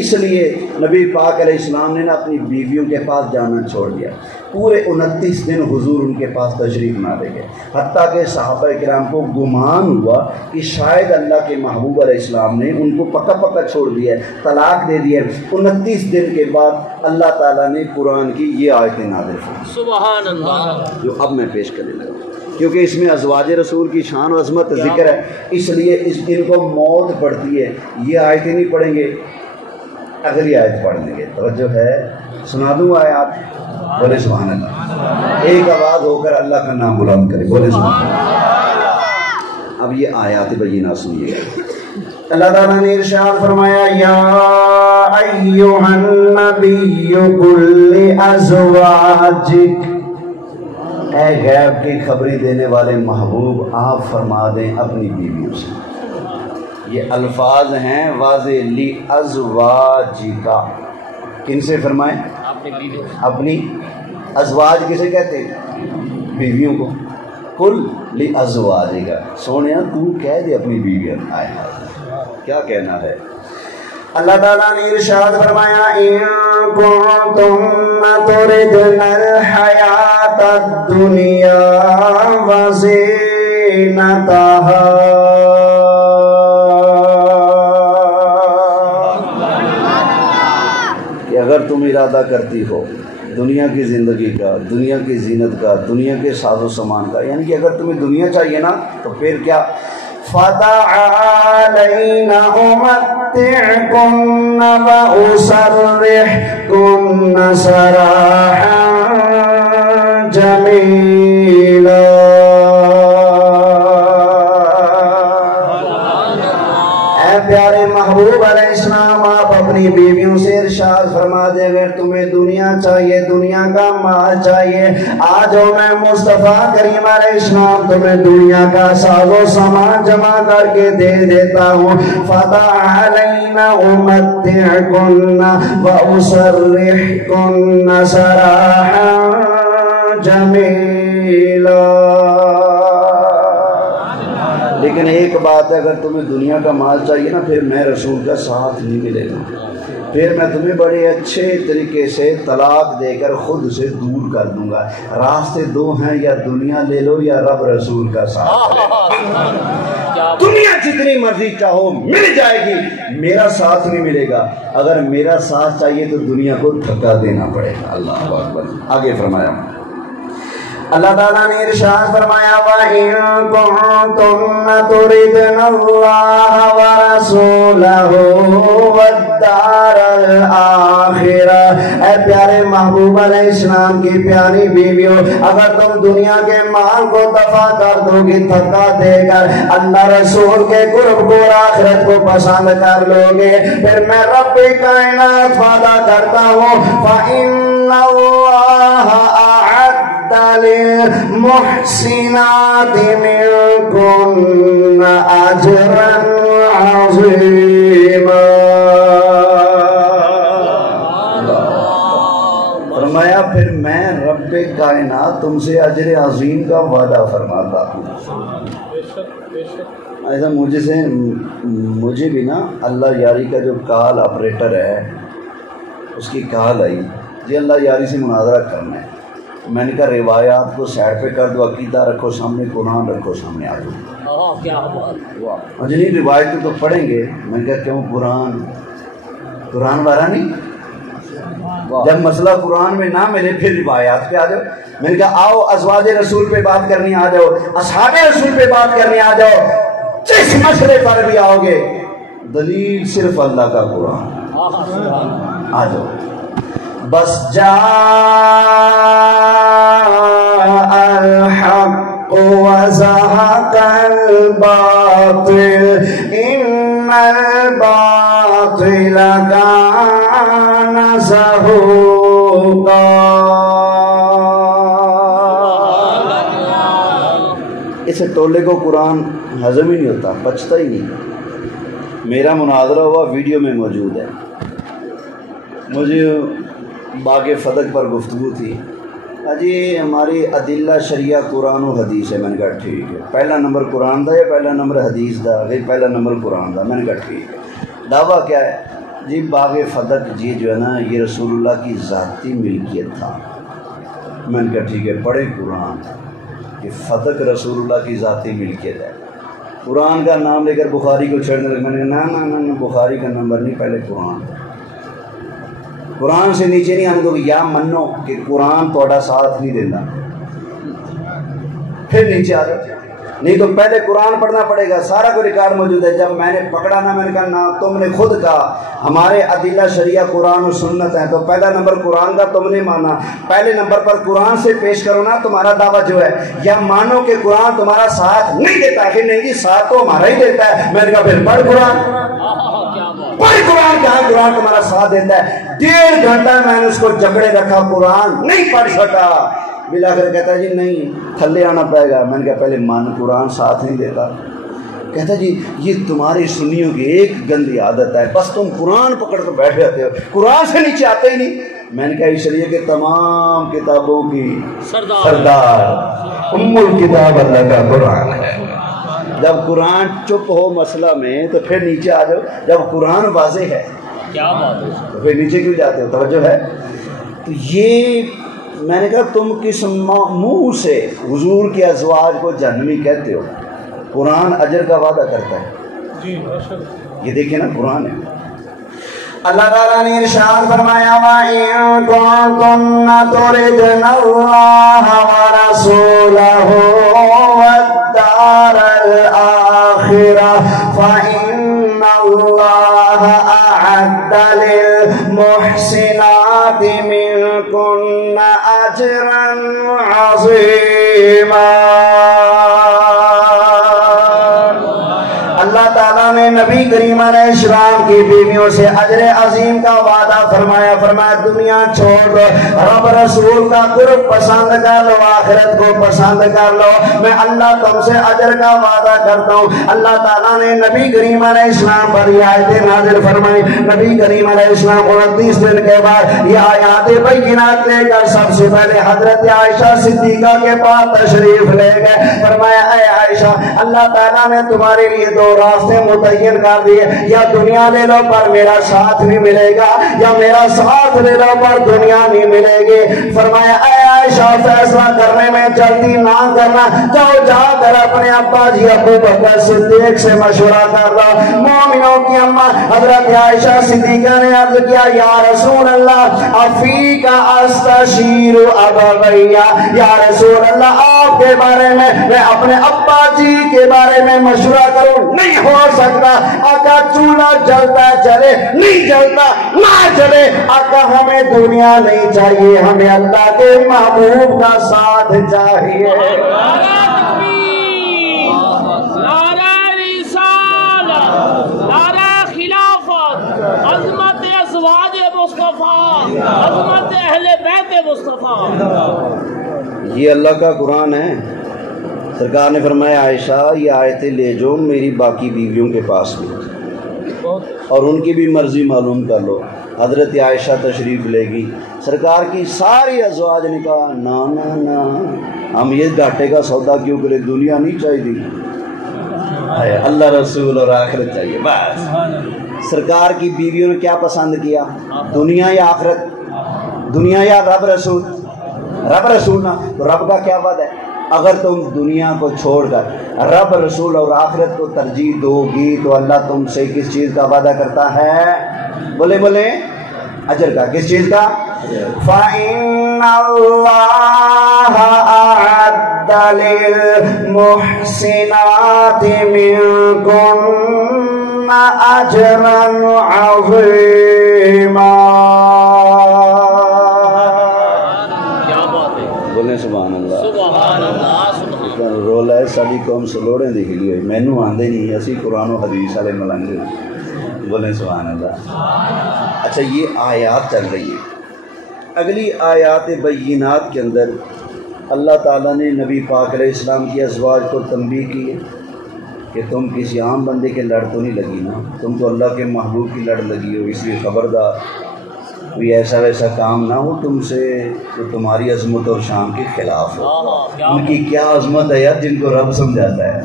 اس لیے نبی پاک علیہ السلام نے نا اپنی بیویوں کے پاس جانا چھوڑ دیا۔ پورے 29 دن حضور ان کے پاس تشریف نہ لے گئے، حتیٰ کہ صحابہ کرام کو گمان ہوا کہ شاید اللہ کے محبوب علیہ السلام نے ان کو پکا چھوڑ دیا، طلاق دے دیا۔ 29 دن کے بعد اللہ تعالیٰ نے قرآن کی یہ آیتیں نازل فرمائیں، سبحان اللہ، جو اب میں پیش کرنے لگا، کیونکہ اس میں ازواج رسول کی شان و عظمت ذکر ہے، اس لیے ان کو موت پڑتی ہے۔ یہ آیتیں نہیں پڑھیں گے، اگلی آیت پڑھ لیں گے۔ توجہ ہے، سنا دوں آیات؟ بولے سبحان اللہ، ایک آواز ہو کر اللہ کا نام بلند کرے، بولے سبحان اللہ۔ اب یہ آیات بینہ سنیے گا۔ اللہ تعالیٰ نے ارشاد فرمایا یا ایھا النبی قل لازواجک، اے غیب کی خبری دینے والے محبوب آپ فرما دیں اپنی بیویوں سے۔ یہ الفاظ ہیں واضح، لی ازواجکا، کن سے فرمائیں؟ اپنی ازواج کسے کہتے ہیں؟ بیویوں کو۔ کل لی ازواجکا، سونیا تو کہہ دے اپنی بیویوں، آئے کیا کہنا ہے۔ اللہ تعالیٰ نے ارشاد فرمایا ان کنتم تردن الحیات الدنیا وزینتہا، کہ اگر تم ارادہ کرتی ہو دنیا کی زندگی کا، دنیا کی زینت کا، دنیا کے ساز و سامان کا، یعنی کہ اگر تمہیں دنیا چاہیے نا تو پھر کیا، فَتَعَالَيْنَ أُمَتِّعْكُنَّ وَأُسَرِّحْكُنَّ سَرَاحًا جَمِيلًا۔ اے پیارے محبوب علیہ السلام، آپ اپنی بیویوں سے ارشاد فرما دے اگر تمہیں دنیا چاہیے، دنیا کا مال چاہیے، آج میں مصطفیٰ کریم علیہ السلام تمہیں دنیا کا ساز و سامان جمع کر کے دے دیتا ہوں۔ فَتَعَالَيْنَ أُمَتِّعْكُنَّ وَأُسَرِّحْكُنَّ سَرَاحًا جَمِيلًا۔ لیکن ایک بات ہے، اگر تمہیں دنیا کا مال چاہیے نا پھر میں رسول کا ساتھ نہیں ملے گا، پھر میں تمہیں بڑے اچھے طریقے سے طلاق دے کر خود سے دور کر دوں گا۔ راستے دو ہیں، یا دنیا لے لو یا رب رسول کا ساتھ لے لو۔ دنیا جتنی مرضی چاہو مل جائے گی، میرا ساتھ نہیں ملے گا۔ اگر میرا ساتھ چاہیے تو دنیا کو دھکا دینا پڑے گا۔ اللہ اکبر۔ آگے فرمایا اللہ تعالیٰ نے ارشاد فرمایا وَإِن كُنتُنَّ تُرِدْنَ اللَّهَ وَرَسُولَهُ وَالدَّارَ الْآخِرَةَ، اے پیارے محبوب علیہ السلام کی پیاری بیویوں، اگر تم دنیا کے مال کو دفع کر دو گی دھکا دے کر، اللہ رسول کے قرب کو اور آخرت کو پسند کر لو گے، پھر میں رب کائنات وعدہ کرتا ہوں فَإِنَّ اللَّهَ للمحسنات منكن اجرا عظیما۔ فرمایا پھر میں رب کائنات تم سے اجر عظیم کا وعدہ فرماتا ہوں۔ ایسا مجھے بھی نا اللہ یاری کا جو کال آپریٹر ہے اس کی کال آئی، جی اللہ یاری سے مناظرہ کرنا ہے۔ میں نے کہا روایات کو سائڈ پہ کر دو، عقیدہ رکھو سامنے، قرآن رکھو سامنے، آ جاؤ۔ نہیں روایتیں تو پڑھیں گے۔ میں نے کہا کیوں، قرآن والا نہیں، جب مسئلہ قرآن میں نہ ملے پھر روایات پہ آ جاؤ۔ میں نے کہا آؤ ازواج رسول پہ بات کرنی آ جاؤ، اصحاب رسول پہ بات کرنی آ جاؤ، جس مسئلے پر بھی آؤ گے دلیل صرف اللہ کا قرآن، آ جاؤ۔ بس جاء الحق وزهق الباطل ان الباطل كان زهوقا۔ اسے ٹولے کو قرآن ہضم ہی نہیں ہوتا، پچتا ہی نہیں۔ میرا مناظرہ ہوا، ویڈیو میں موجود ہے۔ مجھے باغ فتح پر گفتگو تھی، جی ہماری ادلہ شریعہ قرآن و حدیث ہے۔ میں نے کہا ٹھیک ہے، پہلا نمبر قرآن دا یا پہلا نمبر حدیث دا؟ پہلا نمبر قرآن دا۔ میں نے کہا ٹھیک ہے، دعویٰ کیا ہے؟ جی باغ فتح جی جو ہے نا یہ رسول اللہ کی ذاتی ملکیت تھا۔ میں نے کہا ٹھیک ہے، پڑھیں قرآن کہ فتح رسول اللہ کی ذاتی ملکیت ہے۔ قرآن کا نام لے کر بخاری کو چھیڑنے لگے۔ میں نے کہا نہ بخاری کا نمبر نہیں، پہلے قرآن۔ قرآن سے نیچے نہیں آنے دو، یا منو کہ قرآن تھوڑا ساتھ نہیں دینا، پھر نیچے آ جاؤ۔ نہیں تو پہلے قرآن پڑھنا پڑے گا، سارا کوئی ریکارڈ موجود ہے۔ جب میں نے پکڑا نا، میں نے کہا نا تم نے خود کہا ہمارے ادلہ شریعہ قرآن و سنت ہیں، تو پہلا نمبر قرآن کا تم نے مانا، پہلے نمبر پر قرآن سے پیش کرو نا تمہارا دعویٰ جو ہے، یا مانو کہ قرآن تمہارا ساتھ نہیں دیتا ہے۔ نہیں جی ساتھ تو ہمارا ہی دیتا ہے۔ میں نے کہا پھر پڑھ قرآن، پڑھ قرآن، کہاں قرآن تمہارا ساتھ دیتا ہے۔ 1.5 گھنٹہ میں نے اس کو جکڑے رکھا، قرآن نہیں پڑھ سکا۔ بلا کر کہتا جی نہیں تھلے آنا پائے گا۔ میں نے کہا پہلے مان، قرآن ساتھ نہیں دیتا۔ کہتا جی یہ تمہاری سنیوں کی ایک گندی عادت ہے، بس تم قرآن پکڑ کر بیٹھ جاتے ہو، قرآن سے نیچے آتے ہی نہیں۔ میں نے کہا اس لیے کہ تمام کتابوں کی سردار ام الکتاب اللہ کا قرآن ہے۔ جب قرآن چپ ہو مسئلہ میں تو پھر نیچے آ جاؤ، جب قرآن واضح ہے کیا بات ہے تو پھر نیچے کیوں جاتے ہو؟ توجہ ہے؟ تو یہ میں نے کہا تم کس منہ سے حضور کے ازواج کو جہنمی کہتے ہو؟ قرآن اجر کا وعدہ کرتا ہے۔ یہ دیکھیں نا قرآن ہے۔ اللہ تعالیٰ نے ارشاد فرمایا وَإِن كُنتُنَّ تُرِدْنَ اللَّهَ وَرَسُولَهُ وَالدَّارَ الْآخِرَةَ فَإِنَّ اللَّهَ أَعَدَّ لِلْمُحْسِنَاتِ مِنكُنَّ أَجْرًا عَظِيمًا۔ اللہ تعالیٰ نے نبی کریم علیہ السلام کی بیویوں سے اجر عظیم کا وعدہ فرمایا۔ فرمایا دنیا چھوڑ دو، رب رسول کا قرب پسند کر لو، آخرت کو پسند کر لو، میں اللہ تم سے اجر کا وعدہ کرتا ہوں۔ اللہ تعالیٰ نے نبی کریم علیہ السلام پر یہ آیتیں نازل فرمائی۔ نبی کریم علیہ السلام 29 دن کے بعد یہ آیات بینات لے کر سب سے پہلے حضرت عائشہ صدیقہ کے پاس تشریف لے گئے۔ فرمایا اے عائشہ اللہ تعالیٰ نے تمہارے لیے 2 راستے متعین کر دیے، یا دنیا لے لو پر میرا ساتھ نہیں ملے گا، یا میرا ساتھ لے لو پر دنیا نہیں ملے گی۔ فرمایا اے عائشہ فیصلہ کرنے میں جلدی نہ کرنا، جاؤ جا کر اپنے ابا جی ابو بکر صدیق سے مشورہ کر لو۔ مومنوں کی اماں حضرت عائشہ صدیقہ نے عرض کیا یا رسول اللہ افیک استشیر ابویا، یا رسول اللہ آپ کے بارے میں اپنے ابا جی کے بارے میں مشورہ کروں؟ نہیں ہو سکتا۔ آقا چولہا جلتا جلے، نہیں جلتا نہ جلے۔ آقا ہمیں دنیا نہیں چاہیے، ہمیں اللہ کے محبوب کا ساتھ چاہیے۔ نعرہ رسالت، نعرہ خلافت، عظمت ازواج مصطفیٰ، عظمت اہل بیت مصطفیٰ۔ یہ اللہ کا قرآن ہے۔ سرکار نے فرمایا عائشہ یہ آیتیں لے جو میری باقی بیویوں کے پاس بھی، اور ان کی بھی مرضی معلوم کر لو۔ حضرت عائشہ تشریف لے گی، سرکار کی ساری ازواج نے کہا نا نا نا ہم یہ گھاٹے کا سودا کیوں کرے، دنیا نہیں چاہیے، اللہ رسول اور آخرت چاہیے بس۔ سرکار کی بیویوں نے کیا پسند کیا؟ دنیا یا آخرت؟ دنیا یا رب رسول؟ رب رسول نا، تو رب کا کیا وعدہ ہے؟ اگر تم دنیا کو چھوڑ کر رب رسول اور آخرت کو ترجیح دو گی تو اللہ تم سے کس چیز کا وعدہ کرتا ہے؟ بولے بولے اجر کا۔ کس چیز کا؟ فَإِنَّ اللَّهَ أَعَدَّ لِلْمُحْسِنَاتِ مِنكُنَّ أَجْرًا عَظِيمًا۔ رولا ہے ساری قوم سلوڑیں دی ہلی ہوئی، مینوں آندے نہیں، اسی قرآن و حدیث والے ملنگ بولیں سبحان اللہ۔ اچھا یہ آیات چل رہی ہیں، اگلی آیات بینات کے اندر اللہ تعالیٰ نے نبی پاک علیہ السلام کی ازواج کو تنبیہ کی ہے کہ تم کسی عام بندے کے لڑ تو نہیں لگی نا، تم تو اللہ کے محبوب کی لڑ لگی ہو، اس لیے خبردار کوئی ایسا ویسا کام نہ ہو تم سے جو تمہاری عظمت اور شان کے خلاف ہو۔ ان کی کیا عظمت ہے یار جن کو رب سمجھاتا ہے،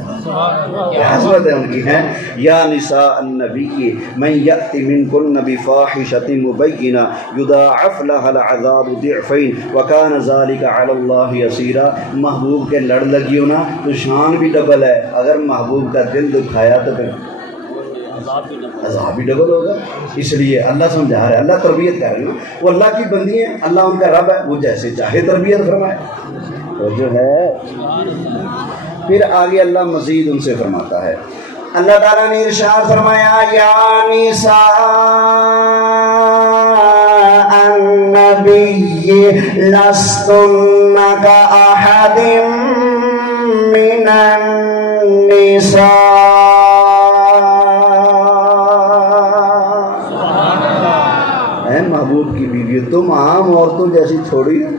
کیا عظمت ہے ان کی ہے۔ یا نساء النبی من یأت منکن بفاحشۃ مبینہ یضاعف لها العذاب ضعفین وکان ذلک علی اللہ یسیرا۔ محبوب کے لڑ لگی ہو نا تو شان بھی ڈبل ہے، اگر محبوب کا دل دکھایا تو پھر عذاب بھی ڈبل ہوگا۔ اس لیے اللہ سمجھا رہا ہے، اللہ تربیت کر رہی ہے، وہ اللہ کی بندی ہیں، اللہ ان کا رب ہے، وہ جیسے چاہے تربیت فرمائے تو جو ہے۔ پھر آگے اللہ مزید ان سے فرماتا ہے، اللہ تعالیٰ نے ارشاد فرمایا یا نساء النبی لستن کأحد من النساء۔ محبوب کی بیوی تم عام عورتوں جیسی تھوڑی ہو،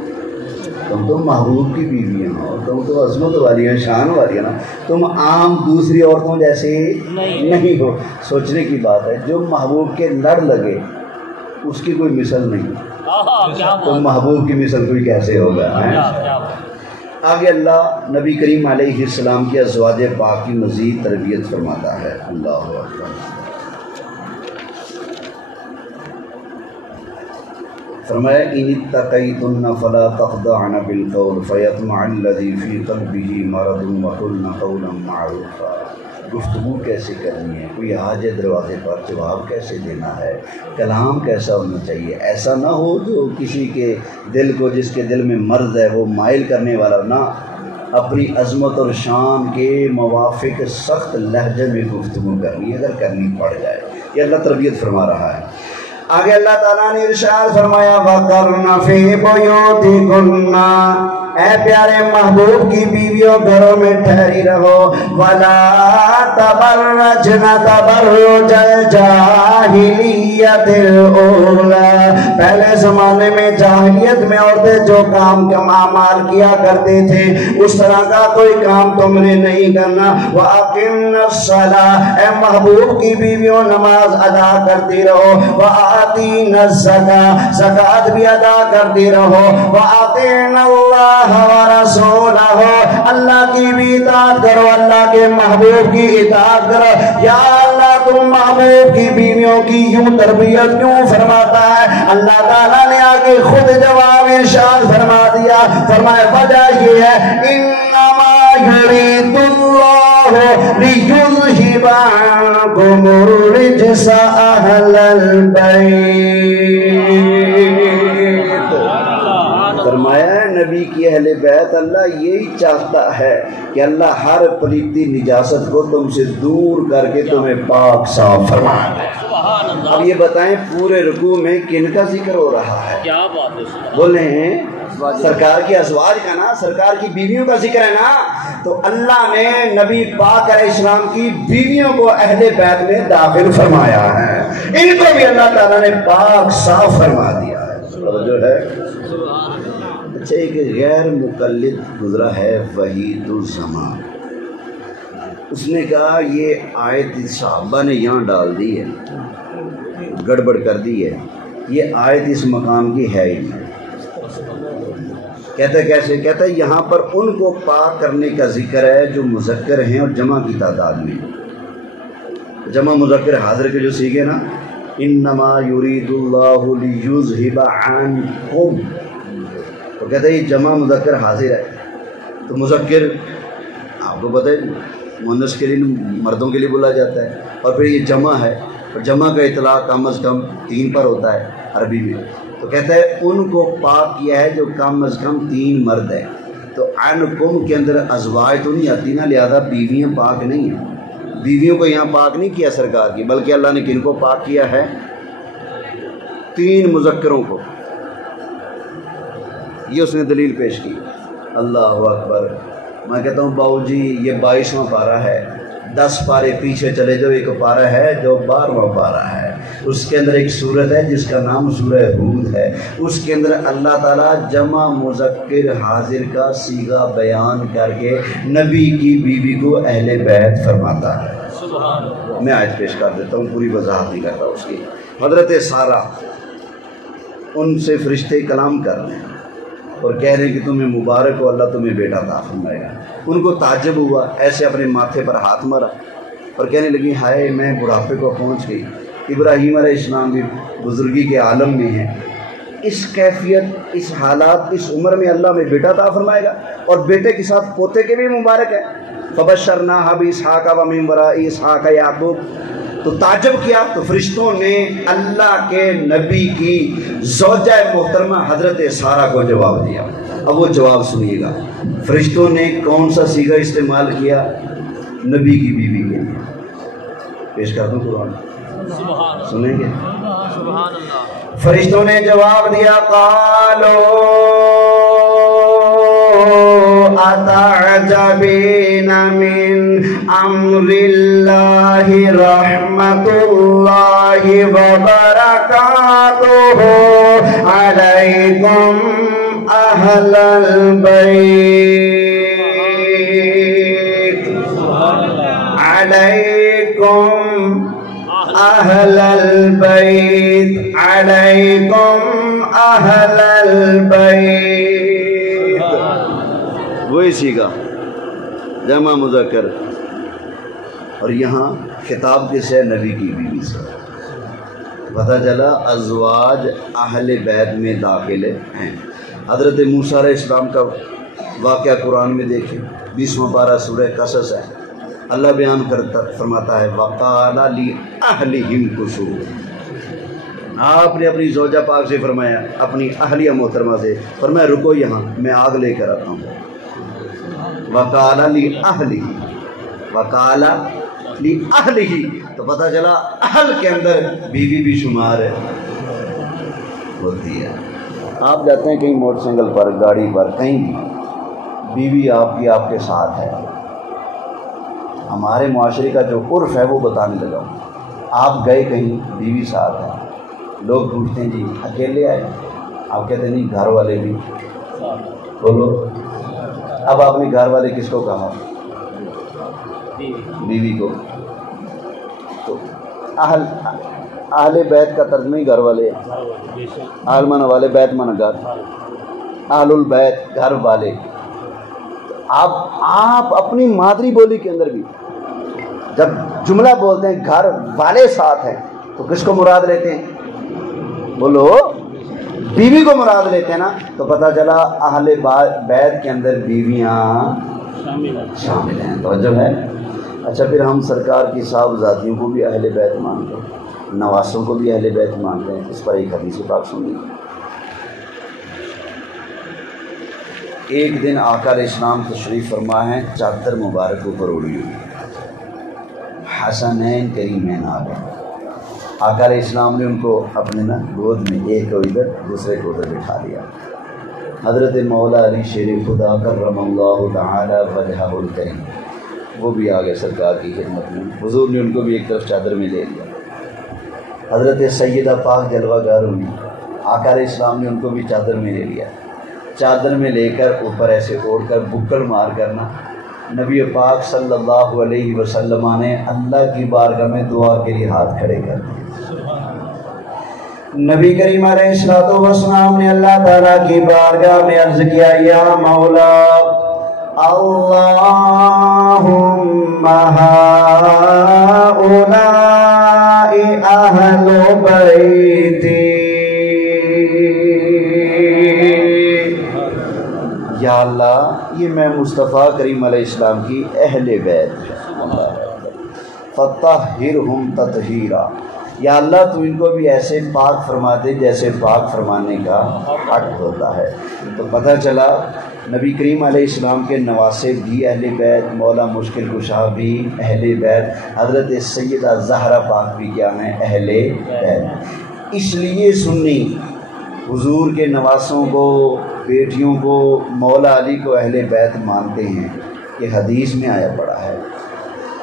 تم تو محبوب کی بیوی ہو، تم تو عظمت والی ہیں، شان والی ہیں نا، تم عام دوسری عورتوں جیسے نہیں ہو۔ سوچنے کی بات ہے، جو محبوب کے لڑ لگے اس کی کوئی مثل نہیں، تو محبوب کی مثل کوئی کیسے ہوگا۔ آگے اللہ نبی کریم علیہ السلام کی ازواج پاک کی مزید تربیت فرماتا ہے۔ اللہ اکبر۔ فرمایا ان اتقیتن فلا تخضعن بالقول فیطمع الذی فی قلبہ مرض وقلن قولا معروفا۔ گفتگو کیسے کرنی ہے، کوئی حاجت دروازے پر جواب کیسے دینا ہے، کلام کیسا ہونا چاہیے، ایسا نہ ہو جو کسی کے دل کو، جس کے دل میں مرض ہے وہ مائل کرنے والا نہ، اپنی عظمت اور شان کے موافق سخت لہجے میں گفتگو کرنی ہے اگر کرنی پڑ جائے۔ یہ اللہ تربیت فرما رہا ہے۔ آگے اللہ تعالیٰ نے ارشاد فرمایا وَقَرْنَ فِي بُيُوتِكُنَّ، اے پیارے محبوب کی بیویوں گھروں میں ٹھہری رہو، وَلَا تَبَرَّجْنَ تَبَرُّجَ الْجَاهِلِيَّةِ الْأُولَىٰ۔ پہلے زمانے میں جاہلیت میں عورتیں جو کام کے اعمال کیا کرتے تھے اس طرح کا کوئی کام تم نے نہیں کرنا۔ وَأَقِمْنَ الصَّلَاةَ، اے محبوب کی بیویوں نماز ادا کرتی رہو، وَآتِينَ الزَّكَاةَ، زکوٰۃ بھی ادا کرتی رہو، وَأَطِعْنَ اللَّهَ وَرَسُولَهُ، اللہ کی بھی اطاعت کرو، اللہ کے محبوب کی اطاعت کرو۔ یا اللہ تم محبوب کی بیویوں کی یوں تربیت کیوں فرماتا ہے؟ اللہ تعالیٰ نے آگے خود جواب ارشاد فرما دیا، فرمایا وجہ یہ ہے انما یرید اللہ لیذھب عنکم الرجس اہل البیت۔ فرمایا نبی کی اہل بیت اللہ یہی چاہتا ہے کہ اللہ ہر پلیتی نجاست کو تم سے دور کر کے تمہیں پاک صاف فرمائے۔ اب یہ بتائیں پورے رکوع میں کن کا ذکر ہو رہا ہے؟ کیا بات ہے؟ بولیں سرکار کی ازواج کا نا، سرکار کی بیویوں کا ذکر ہے نا، تو اللہ نے نبی پاک علیہ السلام کی بیویوں کو اہل بیت میں داخل فرمایا ہے، ان کو بھی اللہ تعالیٰ نے پاک صاف فرما دیا ہے۔ اور جو ہے اچھا ایک غیر مقلد گزرا ہے وحید الزمان، اس نے کہا یہ آیت صحابہ نے یہاں ڈال دی ہے، گڑبڑ کر دی ہے، یہ آیت اس مقام کی ہے ہی نہیں۔ کہتا ہے کیسے؟ کہتا ہے یہاں پر ان کو پاک کرنے کا ذکر ہے جو مذکر ہیں اور جمع کی تعداد میں، جمع مذکر حاضر کے جو سیگے نا، انما یرید اللہ لیذھب عنکم، تو کہتا ہے یہ جمع مذکر حاضر ہے، تو مذکر آپ کو پتہ ہے مؤنث کے لیے مردوں کے لیے بولا جاتا ہے، اور پھر یہ جمع ہے، اور جمع کا اطلاق کم از کم 3 پر ہوتا ہے عربی میں، تو کہتا ہے ان کو پاک کیا ہے جو کم از کم 3 مرد ہے، تو عنکم کے اندر ازواج تو نہیں آتی نا، لہذا بیویاں پاک نہیں ہیں، بیویوں کو یہاں پاک نہیں کیا سرکار کی، بلکہ اللہ نے کن کو پاک کیا ہے؟ 3 مذکروں کو، یہ اس نے دلیل پیش کی۔ اللہ اکبر۔ میں کہتا ہوں باؤ جی یہ 22واں پارہ ہے، 10 پارے پیچھے چلے جاؤ، ایک پارہ ہے جو 12واں پارہ ہے، اس کے اندر ایک سورت ہے جس کا نام سورہ ہود ہے، اس کے اندر اللہ تعالیٰ جمع مذکر حاضر کا صیغہ بیان کر کے نبی کی بیوی کو اہل بیت فرماتا ہے۔ میں آیت پیش کر دیتا ہوں، پوری وضاحت نہیں کرتا اس کی۔ حضرت سارہ، ان سے فرشتے کلام کر رہے ہیں اور کہہ رہے ہیں کہ تمہیں مبارک ہو، اللہ تمہیں بیٹا عطا فرمائے گا۔ ان کو تعجب ہوا، ایسے اپنے ماتھے پر ہاتھ مارا اور کہنے لگی ہائے میں بڑھاپے کو پہنچ گئی، ابراہیم علیہ السلام بھی بزرگی کے عالم میں ہیں، اس کیفیت، اس حالات، اس عمر میں اللہ میں بیٹا عطا فرمائے گا، اور بیٹے کے ساتھ پوتے کے بھی مبارک ہے۔ فبشرناہا باسحاق ومن وراء اسحاق یعقوب۔ تو تعجب کیا تو فرشتوں نے اللہ کے نبی کی زوجہ محترمہ حضرت سارہ کو جواب دیا۔ اب وہ جواب سنیے گا، فرشتوں نے کون سا صیغہ استعمال کیا؟ نبی کی بیوی کے لیے۔ پیش کر دوں قرآن، سنیں گے؟ فرشتوں نے جواب دیا قالوا اتعجبین من امر اللہ رحمت اللہ وبرکاتہ علیکم اہل البیت، علیکم اہل البیت، علیکم اہل البیت۔ وہی سیکھا جمع مذکر، اور یہاں خطاب کس ہے؟ نبی کی بیوی سے۔ پتہ چلا ازواج اہل بیت میں داخل ہیں۔ حضرت موسیٰ علیہ السلام کا واقعہ قرآن میں دیکھیں، 20واں پارہ سورہ قصص ہے، اللہ بیان کرتا فرماتا ہے وَقَالَ لِأَهْلِهِمْ كُثُوا، آپ نے اپنی زوجہ پاک سے فرمایا، اپنی اہلیہ محترمہ سے فرمایا رکو یہاں، میں آگ لے کر آتا ہوں۔ وَقَالَ لِأَهْلِهِ، وَقَالَ لِأَهْلِهِ، تو پتہ چلا اہل کے اندر بیوی بھی شمار ہوتی ہے۔ آپ جاتے ہیں کہیں موٹر سائیکل پر، گاڑی پر، کہیں بھی، بیوی آپ کی آپ کے ساتھ ہے۔ ہمارے معاشرے کا جو عرف ہے وہ بتانے لگا ہوں۔ آپ گئے کہیں، بیوی ساتھ ہے، لوگ پوچھتے ہیں جی اکیلے آئے؟ آپ کہتے ہیں نہیں گھر والے بھی۔ بولو اب آپ نے گھر والے کس کو کہا؟ بیوی کو۔ تو اہل بیت کا ترجمہ ہی گھر والے ہیں۔ اہل مانا والے، بیت مانا گھر، اہل البیت گھر والے۔ آپ اپنی مادری بولی کے اندر بھی جب جملہ بولتے ہیں گھر والے ساتھ ہیں تو کس کو مراد لیتے ہیں؟ بولو بیوی کو مراد لیتے ہیں نا۔ تو پتہ چلا اہل بیت کے اندر بیویاں شامل ہیں۔ توجہ ہے؟ اچھا پھر ہم سرکار کی صاحبزادیوں کو بھی اہل بیت مانتے ہیں، نواسوں کو بھی اہل بیت مانتے ہیں۔ اس پر ایک حدیث پاک سنیے۔ ایک دن آقا علیہ السلام تشریف فرما ہے، چادر مبارک اوپر اڑی ہوئی، حسنین کریمین آ گئے۔ آقا علیہ السلام نے ان کو اپنے گود میں، ایک کو ادھر دوسرے کو ادھر بٹھا دیا۔ حضرت مولا علی شیر خدا کرم اللہ تعالی وجہہ الکریم وہ بھی آ گئے سرکار کی خدمت میں۔ حضور نے ان کو بھی ایک طرف چادر میں لے لیا۔ حضرت سیدہ پاک جلوہ گار ہوئی، آقا علیہ السلام نے ان کو بھی چادر میں لے لیا۔ چادر میں لے کر اوپر ایسے اوڑھ کر بکڑ مار کرنا، نبی پاک صلی اللہ علیہ وسلم نے اللہ کی بارگاہ میں دعا کے لیے ہاتھ کھڑے کر دیے۔ نبی کریم علیہ الصلوۃ والسلام نے اللہ تعالیٰ کی بارگاہ میں عرض کیا یا مولا اللہم ہؤلاء اہل بیتی، یا اللہ یہ میں مصطفیٰ کریم علیہ السلام کی اہل بیت ہے، فطہرہم تطہیرا، یا اللہ تو ان کو بھی ایسے پاک فرما دے جیسے پاک فرمانے کا حق ہوتا ہے۔ تو پتہ چلا نبی کریم علیہ السلام کے نواسے بھی اہل بیت، مولا مشکل کشا بھی اہل بیت، حضرت سیدہ زہرا پاک بھی کیا ہیں؟ اہل بیت۔ اس لیے سنی حضور کے نواسوں کو، بیٹیوں کو، مولا علی کو اہل بیت مانتے ہیں۔ کہ حدیث میں آیا پڑا ہے،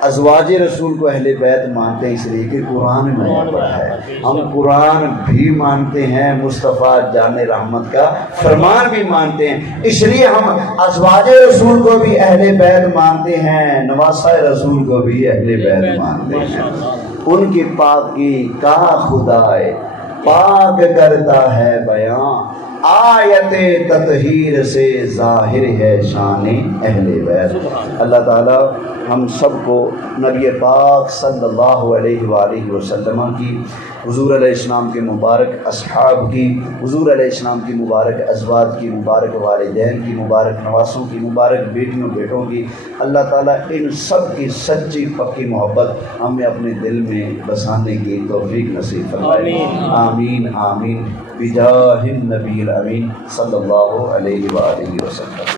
ازواج رسول کو اہل بیت مانتے ہیں اس لیے کہ قرآن میں آیا پڑا ہے۔ ہم قرآن بھی مانتے ہیں، مصطفیٰ جان رحمت کا فرمان بھی مانتے ہیں، اس لیے ہم ازواج رسول کو بھی اہل بیت مانتے ہیں، نواسہ رسول کو بھی اہل بیت مانتے ہیں۔ ان کی پاکی کا خدائے پاک کرتا ہے بیان، آیت تطہیر سے ظاہر ہے شان اہل بیت۔ اللہ تعالی ہم سب کو نبی پاک صلی اللہ علیہ وآلہ وسلم کی، حضور علیہ السلام کے مبارک اصحاب کی، حضور علیہ السلام کی مبارک ازواج کی، مبارک والدین کی، مبارک نواسوں کی، مبارک بیٹیوں بیٹوں کی، اللہ تعالیٰ ان سب کی سچی پکی محبت ہمیں اپنے دل میں بسانے کی توفیق نصیب فرمائے۔ آمین آمین بجاہ النبی الامین صلی اللہ علیہ وآلہ وسلم۔